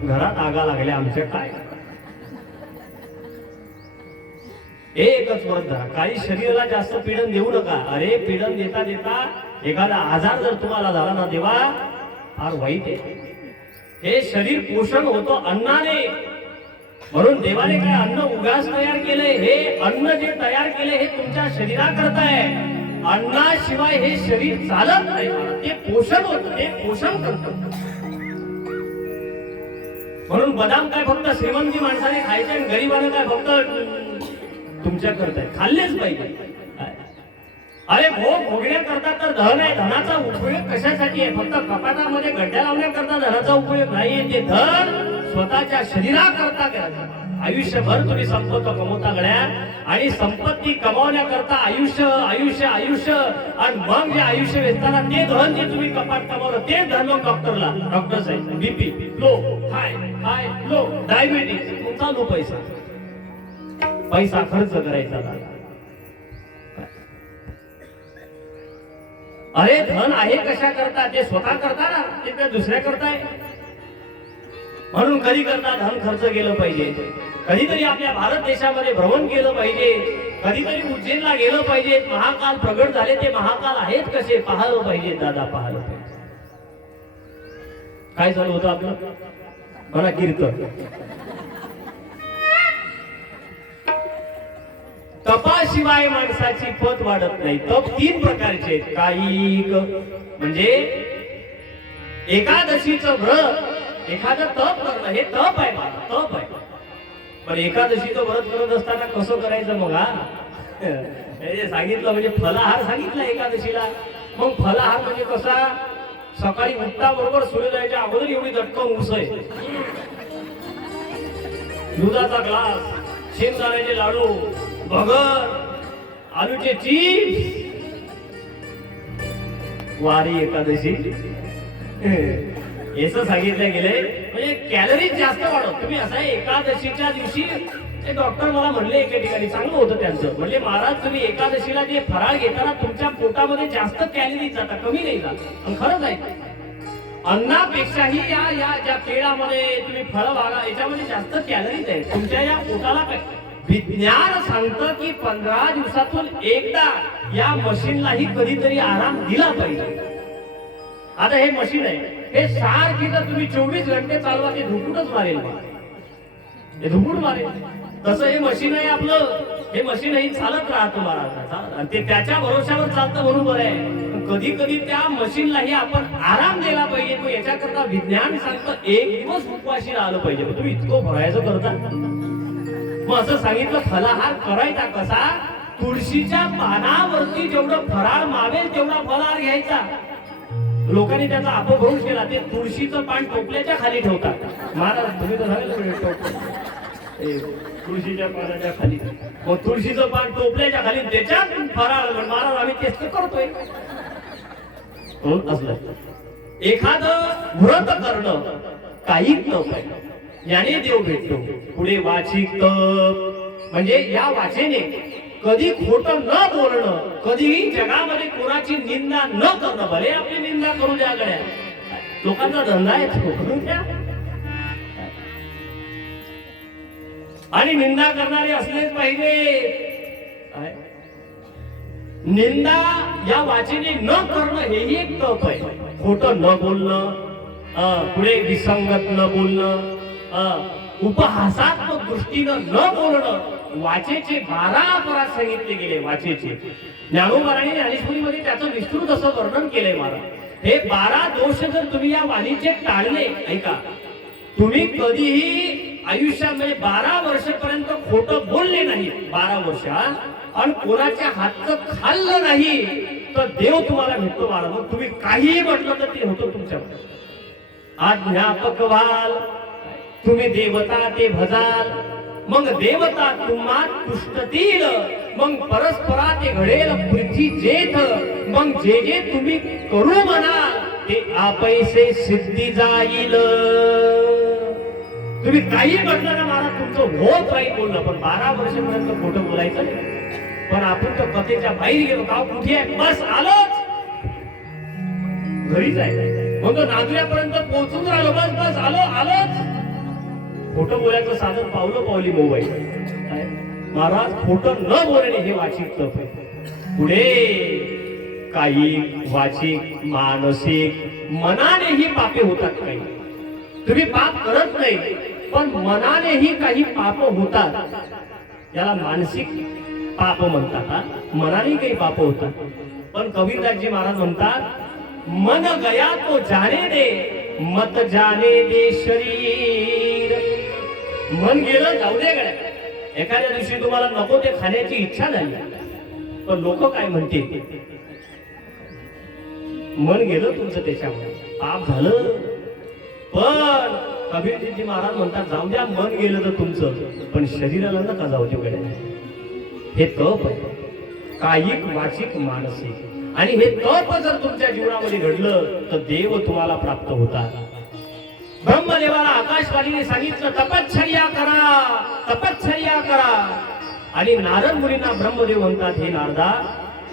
घरात आगा लागल्या आमच्या काय? एकच व्रत धरा. काही शरीराला जास्त पीडन देऊ नका. अरे पीडन देता देता एखादा आजार जर तुम्हाला झाला ना देवा, फार वाईट आहे. हे शरीर पोषण होतं अन्नाने, म्हणून देवाने काय अन्न उगाच तयार केलंय. हे अन्न जे तयार केले हे तुमच्या शरीराकरता आहे. अन्नाशिवाय हे शरीर चालत नाही. ते पोषण होतं, ते पोषण करतं. म्हणून बदाम काय फक्त श्रीमंती माणसाने खायचे आणि गरिबाने काय फक्त तुमच्या करताय? खाल्लेच पाहिजे. अरे भोग भोगण्याकरता तर धन आहे. धनाचा उपयोग कशासाठी आहे? फक्त कपाटामध्ये गड्ड्या लावण्याकरता धनाचा उपयोग नाहीये. ते धन स्वतःच्या शरीराकरता करायचं. आयुष्यभर तुम्ही संपत्ती कमवता गड्या, आणि संपत्ती कमावण्याकरता आयुष्य आयुष्य आयुष्य, आणि मग जे आयुष्य वेचताना ते धन जे तुम्ही कपाट कमावलं ते धन मग डॉक्टर साहेब बीपी लो, हाय हाय लो, डायबिटीज, तुमचा लो पैसा खर्च करायचा. अरे धन आहे कशा करता? ते स्वतः करता ना, ते काय दुसऱ्या करताय? म्हणून कधी करता धन खर्च केलं पाहिजे. कधीतरी आपल्या भारत देशामध्ये भ्रमण केलं पाहिजे. कधीतरी उज्जैनला गेलं पाहिजे. महाकाल प्रगट झाले, ते महाकाल आहेत कसे पाहायला पाहिजे. दादा पाहायला पाहिजे. काय चालू होतं आपलं? मला कीर्तन. तपाशिवाय माणसाची पत वाढत नाही. तप 3 प्रकारचे आहेत. कायिक म्हणजे एकादशीचं व्रत, एखादं तप करणं, हे तप आहे. तप आहे. पण एकादशीचं व्रत करत असताना कसं करायचं मग? सांगितलं म्हणजे फलाहार सांगितलं एकादशीला. मग फलाहार म्हणजे कसा? सकाळी उठता बरोबर सूर्योदयाच्या अगोदर एवढी दटकन उसळ, दुधाचा ग्लास, शेंगदाण्याचे लाडू, भगर, आलूचे चिप्स. वारी एकादशी असं सांगितलं गेलंय. म्हणजे कॅलरीज जास्त वाढव तुम्ही. असं आहे एकादशीच्या दिवशी ते डॉक्टर मला म्हणले एके ठिकाणी, चांगलं होतं त्यांचं. म्हणजे महाराज तुम्ही एकादशीला जे फराळ घेताना तुमच्या पोटामध्ये जास्त कॅलरीज जातात, कमी नाही जात. आणि खरंच आहे, अन्नापेक्षाही या ज्या केळामध्ये तुम्ही फळं वागा याच्यामध्ये जास्त कॅलरीज आहेत. तुमच्या या पोटाला काय विज्ञान सांगतं की 15 दिवसातून एकदा या मशीनलाही कधीतरी आराम दिला पाहिजे. आता हे मशीन आहे, हे सारखी जर तुम्ही 24 घंटे चालवा ते धुकूटच मारेल. हे धुकूट मारेल. तसं हे मशीन आहे आपलं. हे मशीन ही चालत राहतं महाराज, आणि ते त्याच्या भरोशावर चालतं म्हणून बरं आहे. कधी कधी त्या मशीनलाही आपण आराम दिला पाहिजे. तो याच्याकरता विज्ञान सांगतं 1 दिवस उपवाशी राहिलं पाहिजे. तुम्ही इतकं भरायचं करता. मग असं सांगितलं फलाहार करायचा कसा? तुळशीच्या पानावरती जेवढं फराळ मावेल तेवढा फलाहार घ्यायचा. लोकांनी त्याचा अपभ्रंश केला. ते तुळशीचं पान टोपल्याच्या खाली ठेवतात. महाराज तुम्ही तर झालं तुळशीच्या पानाच्या खाली. मग तुळशीचं पान टोपल्याच्या खाली, त्याच्यात फराळ. महाराज आम्ही तेच करतोय. असलं एखादं व्रत करणं काही तप आहे. याने देव भेटतो. पुढे वाचिक तप म्हणजे या वाचेने कधी खोटं न बोलणं, कधीही जगामध्ये कोणाची निंदा न करणं. भले आपली निंदा करू द्या गड्या, लोकांचा धंदा आहे करून द्या. आणि निंदा करणारे असलेच पाहिजे. निंदा या वाचेने न करणं हेही एक तप आहे. खोटं न बोलणं, पुढे विसंगत न बोलणं, उपहासात्मक दृष्टीनं न बोलणं. वाचेचे 12 अपराध सांगितले गेले. वाचेचे ज्ञानोबाराणी ज्ञानेश्वरीमध्ये त्याचं विस्तृत असं वर्णन केलंय महाराज. हे 12 दोष जर तुम्ही या वाणीचे टाळले, ऐका, तुम्ही कधीही आयुष्यामध्ये 12 वर्षापर्यंत खोटं बोलले नाही. 12 वर्ष आणि कोणाच्या हातचं खाल्लं नाही तर देव तुम्हाला भेटतो महाराज. मग तुम्ही काहीही म्हटलं तर ते होतं तुमच्याकडे. अध्यापक व्हाल तुम्ही देवता ते भजाल, मग देवता तुम्हा तुष्टतील, मग परस्परा ते घडेल पृथ्वी जेथ, मग जे जे तुम्ही करू म्हणाल ते आपैसे सिद्धी जाईल. तुम्ही काही म्हटलं ना महाराज तुमचं होत राहील बोलणं, पण 12 वर्षापर्यंत खोटं बोलायचं नाही. पण आपण तर कथेच्या बाहेर गेलो, गाव कुठे आहे, बस आलोच घरीच आहे, मग नांदऱ्यापर्यंत पोहोचून राहिलो, बस बस आलोच. खोटं बोलायचं साधन पावलं पावली मोबाईल. महाराज खोटं न बोलणे हे वाचिक तप आहे. पुढे कायिक वाचिक मानसिक मनानेही पापे होतात. काही तुम्ही पाप करत नाही पण मनानेही काही पाप होतात, याला मानसिक पाप म्हणतात. मनाने काही पाप होतात. पण कबीरदासजी महाराज म्हणतात मन गया तो जाने दे, मत जाने दे शरीर. मन गेलं जाऊ दे गड्या. एखाद्या दिवशी तुम्हाला नको ते खाण्याची इच्छा झाली, पण लोक काय म्हणतील, मन गेलं तुमचं त्याच्यामुळे पाप झालं. पण कबीरजी महाराज म्हणतात जाऊ द्या मन गेलं तर तुमचं, पण शरीराला नका जाऊ दे गड्या. हे तप आहे, कायिक वाचिक मानसिक. आणि हे तप जर तुमच्या जीवनामध्ये घडलं तर देव तुम्हाला प्राप्त होतात. ब्रह्मदेवाला आकाशवाणीने सांगितलं तपश्चर्या करा. आणि नारद मुनींना ब्रह्मदेव म्हणतात हे नारदा,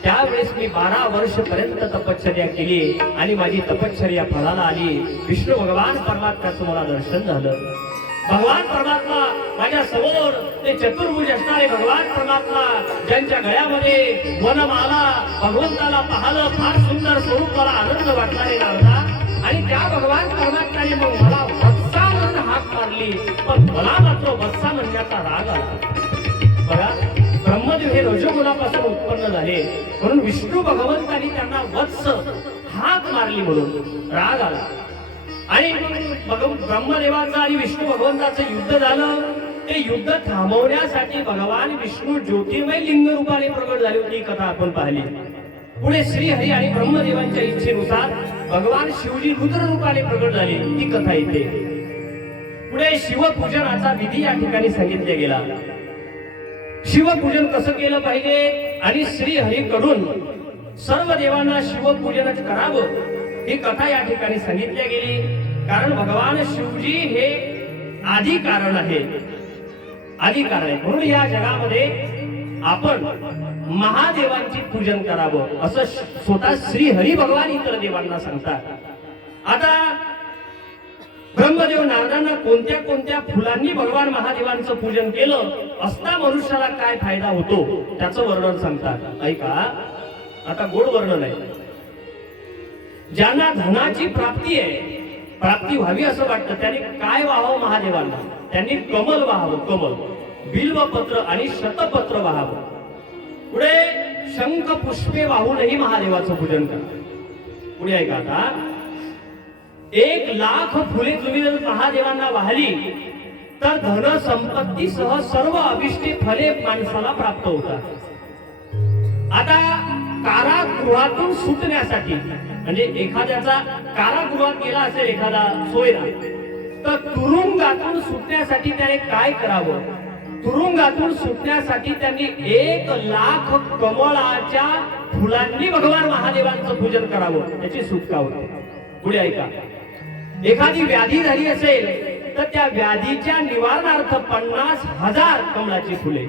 त्यावेळेस मी 12 वर्षपर्यंत तपश्चर्या केली आणि माझी तपश्चर्या फळाला आली. विष्णू भगवान परमात्म्याचं मला दर्शन झालं. भगवान परमात्मा माझ्या समोर, ते चतुर्भुज असणारे भगवान परमात्मा, ज्यांच्या गळ्यामध्ये वनमाला, भगवंताला पाहलं, फार सुंदर स्वरूप, मला आनंद वाटला रे नारदा. आणि त्या भगवान परमात्म्याने मग मला वत्सा म्हणून हाक मारली, पण मला मात्र वत्सा म्हणण्याचा राग आला. बघा, ब्रह्मदेव हे रजोगुणापासून उत्पन्न झाले, म्हणून विष्णू भगवंतांनी त्यांना वत्स हाक मारली म्हणून राग आला. आणि ब्रह्मदेवाचं आणि विष्णू भगवंताचं युद्ध झालं. ते युद्ध थांबवण्यासाठी भगवान विष्णू ज्योतिर्मय लिंग रूपाने प्रगट झाले होते. ही कथा आपण पाहिली. पुढे श्रीहरी आणि ब्रह्मदेवांच्या इच्छेनुसार भगवान शिवजी रुद्र रूपाने प्रगट झाले. ती कथा येते. पुढे शिवपूजनाचा विधी या ठिकाणी सांगितला गेला. शिवपूजन कसं केलं पाहिजे आणि श्रीहरीकडून सर्व देवांना शिवपूजनच करावं, ही कथा या ठिकाणी सांगितली गेली. कारण भगवान शिवजी हे आदी कारण आहे, म्हणून या जगामध्ये आपण महादेवांची पूजन करावं असं स्वतः श्री हरी भगवान इतर देवांना सांगतात. आता ब्रह्मदेव नारदांना कोणत्या कोणत्या फुलांनी भगवान महादेवांचं पूजन केलं असता मनुष्याला काय फायदा होतो त्याचं वर्णन सांगतात. ऐका, आता गोड वर्णन आहे. ज्यांना धनाची प्राप्ती आहे, प्राप्ती व्हावी असं वाटतं, त्यांनी काय व्हावं महादेवांना? त्यांनी कमल व्हावं, कमल, बिल्वपत्र आणि शतपत्र व्हावं. पुढे शंख पुष्पे वाहूनही महादेवाचं पूजन करा. पुढे ऐका, आता 1,00,000 फुले तुम्ही जर महादेवांना वाहली तर धन संपत्तीसह सर्व अभिष्टे फले माणसाला प्राप्त होतात. आता कारागृहातून सुटण्यासाठी, म्हणजे एखाद्याचा कारागृहात गेला असेल एखादा सोयरा, तर तुरुंगातून सुटण्यासाठी त्याने काय करावं? तुरुंगातून सुटण्यासाठी त्यांनी 1,00,000 कमळाच्या फुलांनी भगवान महादेवांचं पूजन करावं, त्याची सुटका होते. पुढे ऐका, एखादी व्याधी झाली असेल तर त्या व्याधीच्या निवारणार्थ 50,000 कमळाची फुले.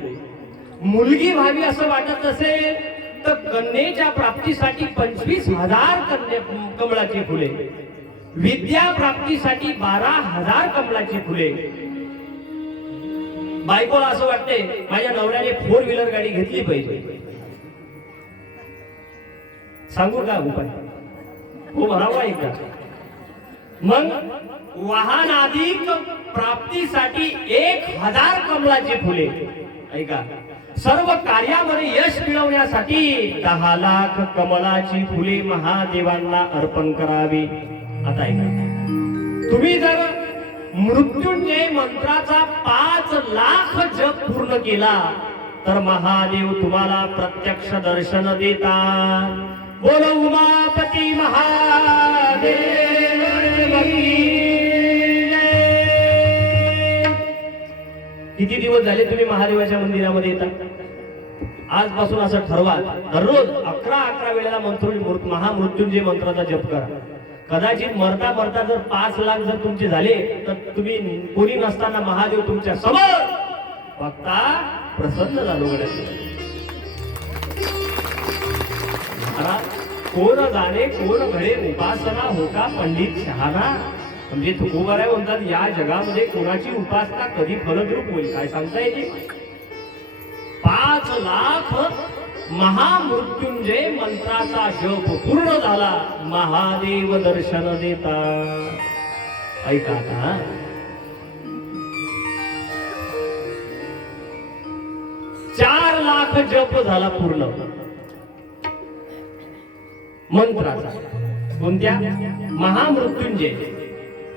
मुलगी व्हावी असं वाटत असेल तर कन्येच्या प्राप्तीसाठी 25,000 कमळाची फुले. विद्या प्राप्तीसाठी 12,000 कमळाची फुले. बायकोला असं वाटते माझ्या नवऱ्याने 4 व्हीलर गाडी घेतली पाहिजे, सांगू का उपाय? हो म्हणावा एकदा. मग वाहनाधिक प्राप्तीसाठी 1,000 कमळाची फुले. ऐका, सर्व कार्यामध्ये यश मिळवण्यासाठी 10,00,000 कमळाची फुले महादेवांना अर्पण करावी. आता ऐका, तुम्ही जर मृत्युंजय मंत्राचा 5,00,000 जप पूर्ण केला तर महादेव तुम्हाला प्रत्यक्ष दर्शन देतात. बोलो उमापती महादेव की जय. किती दिवस झाले तुम्ही महादेवाच्या मंदिरामध्ये येतात? आजपासून असं ठरवा, दररोज 11 वेळेला महामृत्युंजय मंत्राचा जप करा. कदाचित मरता मरता जर 5 लाख जर तुमचे झाले तर तुम्ही कोणी नसताना महादेव तुमच्या समोर बघता प्रसन्न झालो. कोण जाणे कोण घडे उपासना होता पंडित शहाणा. म्हणजे तुकोबाराय म्हणतात, या जगामध्ये कोणाची उपासना कधी फलद्रूप होईल काय सांगता येते. 5 लाख महामृत्युंजय मंत्राचा जप पूर्ण झाला, महादेव दर्शन देता. ऐका आता, चार लाख जप झाला पूर्ण मंत्राचा. कोणत्या?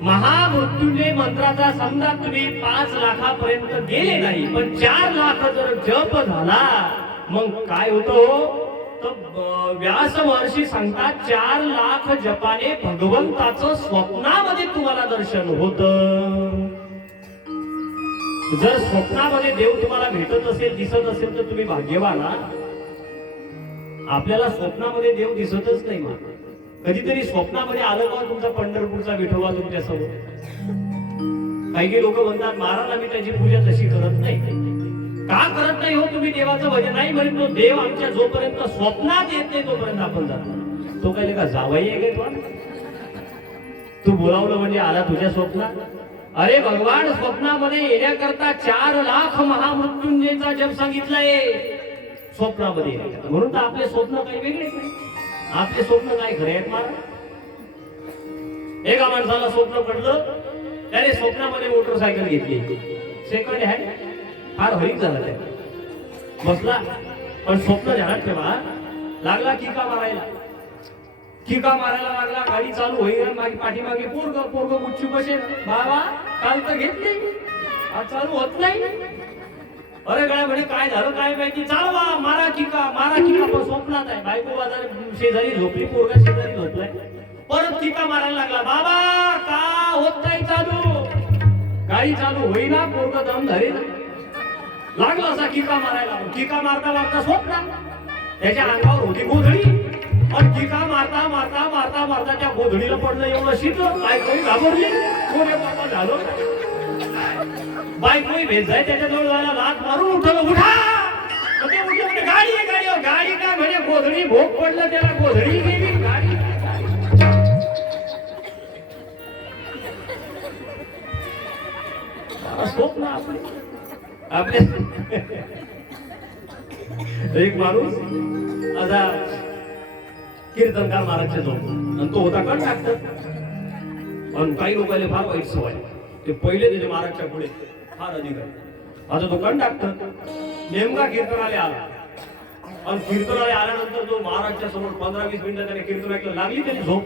महामृत्युंजय मंत्राचा. समजा तुम्ही 5 लाखापर्यंत गेले नाही, पण 4 लाख जर जप झाला मग काय होतं? तर व्यास महर्षी सांगतात, 4 लाख जपाने भगवंताचं स्वप्नामध्ये तुम्हाला दर्शन होतं. जर स्वप्नामध्ये देव तुम्हाला भेटत असेल, दिसत असेल तर तुम्ही भाग्यवान. आपल्याला स्वप्नामध्ये देव दिसतच नाही. मग कधीतरी स्वप्नामध्ये आलं का तुमचा पंढरपूरचा विठोबा तुमच्या समोर? काही लोक म्हणतात, महाराज आम्ही त्याची पूजा तशी करत नाही. का करत नाही हो तुम्ही देवाचं भजन? नाही म्हणून तो देव आमच्या जोपर्यंत स्वप्नात येत नाही तोपर्यंत आपण जातो. तो काय का जावाई आहे का तू बोलावलं म्हणजे आला तुझ्या स्वप्नात? अरे भगवान स्वप्नामध्ये येण्याकरता 4 लाख महामृत्युंजयचा जप सांगितलाय स्वप्नामध्ये. म्हणून तर आपले स्वप्न काही वेगळेच नाही. आपले स्वप्न काय खरे आहेत महाराज? एका माणसाला स्वप्न पडलं, त्याने स्वप्नामध्ये मोटरसायकल घेतली, सेकंड हँड. फार हरीक झाला त्या, बसला. पण स्वप्न ध्यानात ठेवा, लागला किका मारायला लागला. गाडी चालू होईल, मागे पाठीमागे पोरग गुच्ची बसेल. बाबा काल तर घेतली, आज चालू होत नाही. अरे काय म्हणे, काय झालं काय माहिती, चालवा मारा किका. पण स्वप्नात आहे. बायको बाजार शेजारी झोपली, पोरगा शेजारी झोपलाय. परत किका मारायला लागला. बाबा का होत नाही चालू, गाडी चालू होईना, पोरग दम धरेना. लागला असा किका मारायला. किका मारता मारता स्वप्न, त्याच्या अंगावर होती गोधडी. पण किका मारता मारता मारता मारता त्या गोधडीला पडलं एवढं शीतलं. बायकोही घाबरली, कोणी बाबा झालं. बायकोही भेजाय त्याच्याजवळ जायला लात मारून उठवलं, उठा. ते उठले म्हणजे गाडी आहे, गाडी काय म्हणे, गोधडी भोग पडलं त्याला, गोधडी गेली, गाडी. स्वप्न आपले. एक माणूस असा कीर्तनकार महाराजच्या जवळ, आणि तो होता कंडक्टर. पण काही लोकांना फार वाईट सवय, ते पहिले त्याच्या महाराजच्या पुढे फार अधिकार. आता तो कंडक्टर नेमका कीर्तनाला आला, आणि कीर्तनाला आल्यानंतर तो महाराजच्या समोर 15-20 मिनिटं त्याने कीर्तन ऐकलं. लागली त्याची झोप,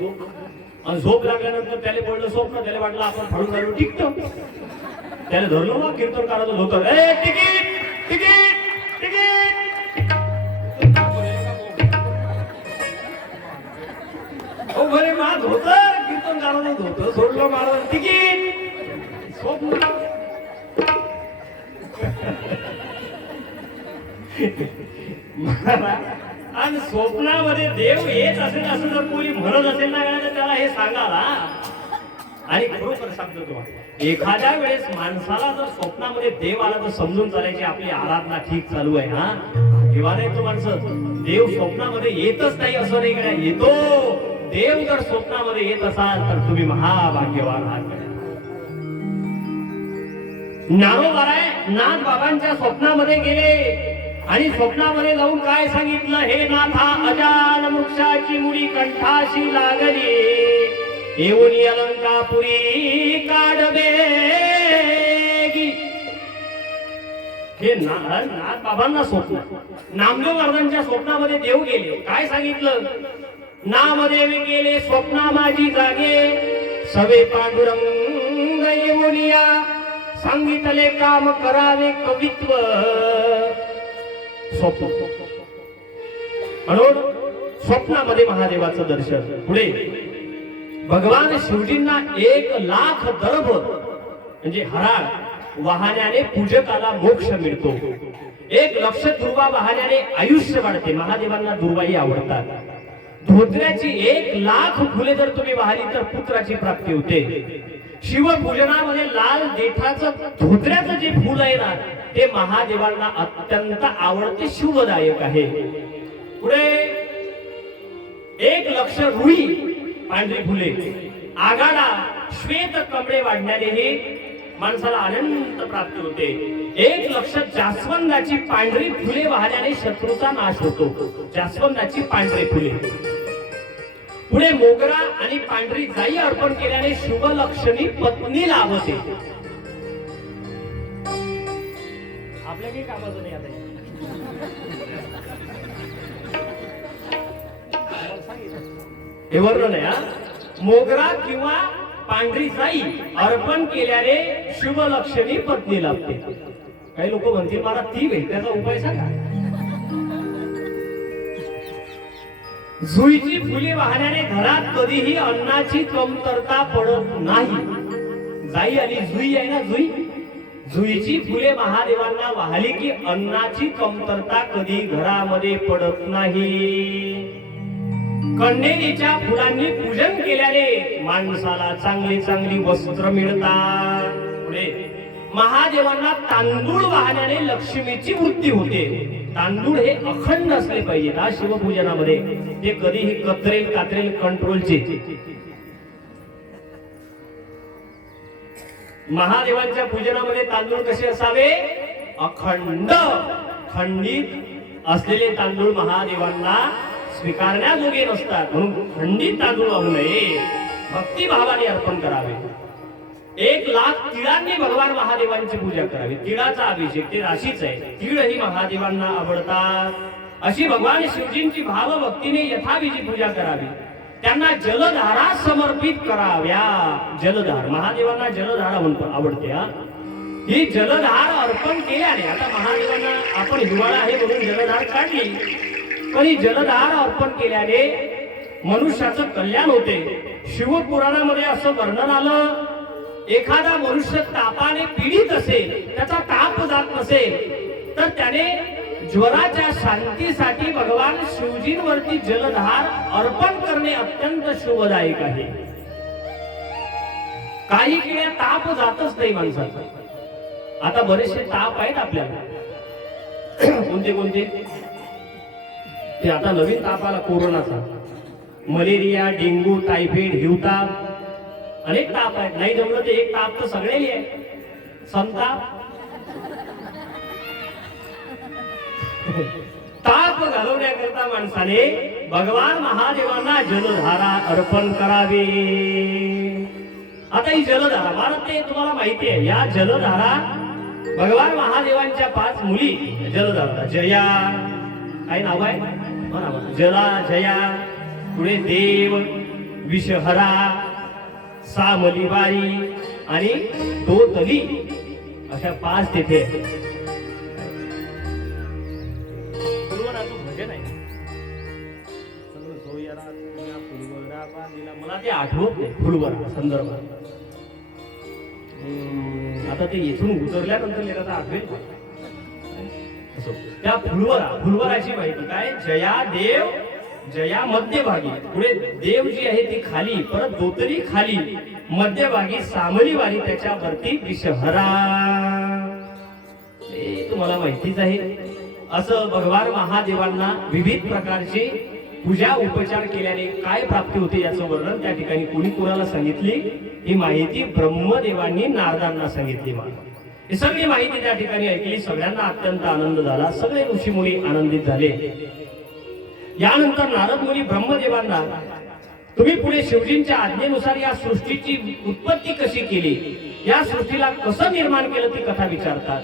आणि झोप लागल्यानंतर त्याला पडलं स्वप्न. त्याला वाटलं आपण फाडून झालो टिकतो. त्याने धरलो ना कीर्तनकाराचं धोतर, ए तिकीट तिकीट तिकीट. हो म्हणे, माझ धोतर कीर्तनकाराचं धोतर सोडलं, महाराज तिकीट. स्वप्न आणि स्वप्नामध्ये देव येत असेल असं जर कोणी म्हणत असेल ना, तर त्याला हे सांगाला. आणि खरोखर सांगतो तुम्हाला, एखाद्या वेळेस माणसाला जर स्वप्नामध्ये देव आला तर समजून चालायची आपली आराधना ठीक चालू आहे. हा किंवा नाही तो माणसं, देव स्वप्नामध्ये येतच नाही असं नाही का, येतो. देव जर स्वप्नामध्ये येत असाल तर तुम्ही महाभाग्यवान आहात. ज्ञानोबाराय नाथ बाबांच्या स्वप्नामध्ये गेले, आणि स्वप्नामध्ये जाऊन काय सांगितलं, हे नाथा अजान वृक्षाची मुडी कंठाशी लागली, येऊन अलंकापुरी काढबेगी. हे नाथ बाबांना स्वप्न. नामदेव महाराजांच्या स्वप्नामध्ये देव गेले, काय सांगितलं, नामदेव गेले स्वप्ना माझी जागे, सवे पांडुरंग येऊनिया, सांगितले काम करावे कवित्व, स्वप्न. म्हणून स्वप्नामध्ये महादेवाचं दर्शन. पुढे भगवान शिवजींना 1,00,000 दर्भ म्हणजे हराळ वाहण्याने पूजकाला मोक्ष मिळतो. 1,00,000 दुर्वा वाहण्याने आयुष्य वाढते. महादेवांना दुर्वाही आवडतात. धोत्र्याची 1,00,000 फुले जर तुम्ही वाहली तर पुत्राची प्राप्ती होते. शिवपूजनामध्ये लाल देठाचं धोत्र्याचं जे फुल आहे ना ते महादेवांना अत्यंत आवडते, शुभदायक आहे. पुढे 1,00,000 रुई पांढरी फुले, आगाडा श्वेत कमळे वाढण्यानेही माणसाला अनंत प्राप्ती होते. 1,00,000 जास्वंदाची पांढरी फुले वाहण्याने शत्रूचा नाश होतो. जास्वंदाची पांढरी फुले. पुढे मोगरा आणि पांढरी जाई अर्पण केल्याने शुभ लक्षणी पत्नी लाभते. आपल्या काही कामाचं नाही आता. हे वर्णन आहे. मोगरा किंवा पांढरी जाई अर्पण केल्याने शुभ लक्षणी पत्नी लाभते. काही लोक म्हणतील मला ती भेट, त्याचा उपाय सांगा. जुईची फुले वाहण्याने घरात कधीही अन्नाची कमतरता पडत नाही. जाई आली, जुई आहे ना, जुई. जुईची फुले महादेवांना वाहली की अन्नाची कमतरता कधी घरामध्ये पडत नाही. कण्हेरीच्या फुलांनी पूजन केल्याने माणसाला चांगली चांगली वस्त्र मिळतात. पुढे महादेवांना तांदूळ वाहण्याने लक्ष्मीची वृद्धी होते. तांदूळ हे अखंड असले पाहिजे आज शिवपूजनामध्ये. ते कधीही कतरेल कातरेल कंट्रोलचे. महादेवांच्या पूजनामध्ये तांदूळ कसे असावे? अखंड. खंडित असलेले तांदूळ महादेवांना स्वीकारण्याजोगे नसतात. म्हणून खंडित तांदूळ वाहू नये, भक्तिभावाने अर्पण करावे. 1,00,000 तिळांनी भगवान महादेवांची पूजा करावी. तिळाचा अभिषेक, ते राशीच आहे. तिळ ही महादेवांना आवडतात. अशी भगवान शिवजींची भावभक्तीने यथाविधी पूजा करावी. त्यांना जलधारा समर्पित कराव्या. जलधार महादेवांना जलधारा म्हणतो आवडते. ही जलधार अर्पण केल्याने, आता महादेवांना आपण हिवाळा आहे म्हणून जलधार काढली, पण ही जलधार अर्पण केल्याने मनुष्याचं कल्याण होते. शिवपुराणामध्ये असं वर्णन आलं, एखादा मनुष्य तापाने पीडित असेल, त्याचा ताप जात नसेल तर त्याने ज्वराच्या शांतीसाठी भगवान शिवजींवरती जलधार अर्पण करणे अत्यंत शुभदायक आहे. काही किड्या ताप जातच नाही माणसाचा. आता बरेचसे ताप आहेत आपल्याला. कोणते कोणते? ते आता नवीन ताप आला कोरोनाचा. मलेरिया, डेंग्यू, टायफॉइड, हिवताप, अनेक ताप आहेत. नाही जमलं ते एक ताप तर सगळेही आहे, संताप. ताप घालवण्याकरता माणसाने भगवान महादेवांना जलधारा अर्पण करावी. आता ही जलधारा, मला ते तुम्हाला माहिती आहे. या जलधारा भगवान महादेवांच्या 5 मुली जलधारा. जया, काय नाव आहे? जला, जया. पुढे देव, विषहरा, सामलीबाई आणि दोतली, अशा 5 तिथे. भजन आहे. मला ते आठवत नाही फुलवरा संदर्भात. आता ते येथून उतरल्यानंतर येण्याचा आठवेल. त्या फुलवराची माहिती काय? जया, देव, जया मध्यभागी, पुढे देव जी आहे ती खाली, परत दोतरी खाली, मध्यभागी सामलीवाली, त्याच्यावरती विषहरा. हे तुम्हाला माहितीच आहे. असं भगवान महादेवांना विविध प्रकारचे पूजा उपचार केल्याने काय प्राप्ती होते याचं वर्णन त्या ठिकाणी कोणी कोणाला सांगितली? ही माहिती ब्रह्मदेवांनी नारदांना सांगितली. ही सगळी माहिती त्या ठिकाणी ऐकली. सगळ्यांना अत्यंत आनंद झाला. सगळे ऋषीमुनी आनंदित झाले. यानंतर नारद मुनी ब्रह्मदेवांना, तुम्ही पुढे शिवजींच्या आज्ञेनुसार या सृष्टीची उत्पत्ती कशी केली, या सृष्टीला कसं निर्माण केलं ती कथा विचारतात.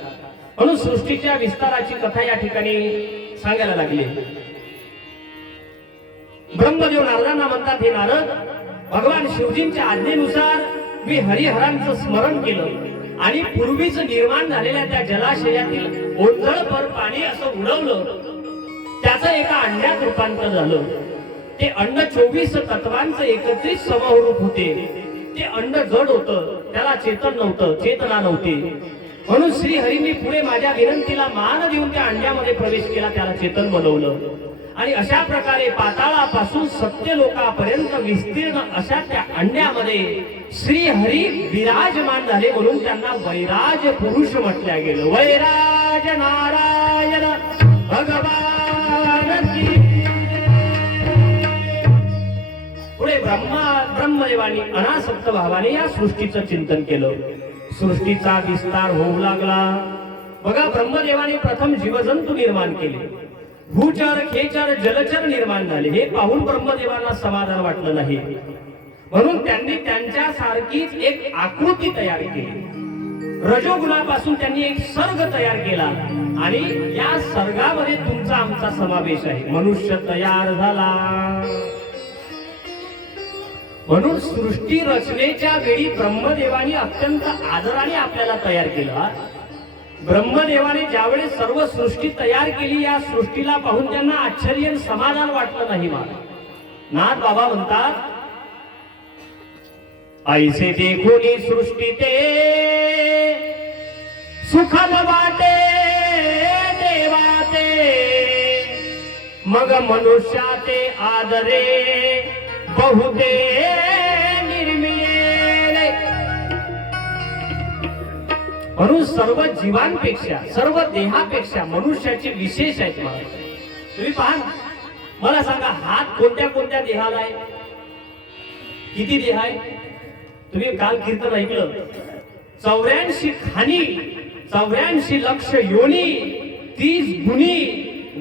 म्हणून सृष्टीच्या विस्ताराची कथा या ठिकाणी सांगायला लागली. ब्रह्मदेव नारदांना म्हणतात, हे नारद, भगवान शिवजींच्या आज्ञेनुसार मी हरिहरांचं स्मरण केलं आणि पूर्वीच निर्माण झालेल्या त्या जलाशयातील ओंजळभर पाणी असं उडवलं, त्याचं एका अंड्यात रूपांतर झालं. ते अंड 24 तत्वांचं एकत्रित समारूप होते. ते अंड जड होतं, त्याला चेतन नव्हतं, चेतना नव्हती. म्हणून श्रीहरींनी पुढे माझ्या विनंतीला मान देऊन त्या अंड्यामध्ये प्रवेश केला, त्याला चेतन बनवलं. आणि अशा प्रकारे पाताळापासून सत्यलोकापर्यंत विस्तीर्ण अशा त्या अंड्यामध्ये श्रीहरी विराजमान झाले. म्हणून त्यांना वैराज पुरुष म्हटल्या गेलं. वैराज नारायण भगवान की. पुढे ब्रह्मदेवानी अनासक्त भावाने या सृष्टीचं चिंतन केलं. सृष्टीचा विस्तार होऊ लागला. बघा, ब्रह्मदेवाने प्रथम जीवजंतू निर्माण केले, भूचर खेचर जलचर निर्माण झाले. हे पाहून ब्रह्मदेवांना समाधान वाटलं नाही. म्हणून त्यांनी त्यांच्यासारखीच एक आकृती तयार केली. रजोगुणापासून त्यांनी एक सर्ग तयार केला आणि या सर्गामध्ये तुमचा आमचा समावेश आहे. मनुष्य तयार झाला. म्हणून सृष्टी रचनेच्या वेळी ब्रह्मदेवानी अत्यंत आदराने आपल्याला तयार केलं. ब्रह्मदेवाने ज्यावेळेस सर्व सृष्टी तयार केली, या सृष्टीला पाहून त्यांना आश्चर्य समाधान वाटलं नाही. नाथ बाबा म्हणतात, ऐसे देखोनी सृष्टी ते सुखद वाटे देवा ते, मग मनुष्याते आदरे बहुते निर्मिले. म्हणून सर्व जीवांपेक्षा, सर्व देहापेक्षा मनुष्याचे विशेष आहेत. मला तुम्ही पहा, मला सांगा, हात कोणत्या कोणत्या देहाला आहे? किती देह आहे? तुम्ही काल कीर्तन ऐकलं, 84 खानी, 84 लक्ष योनी, 30 गुणी,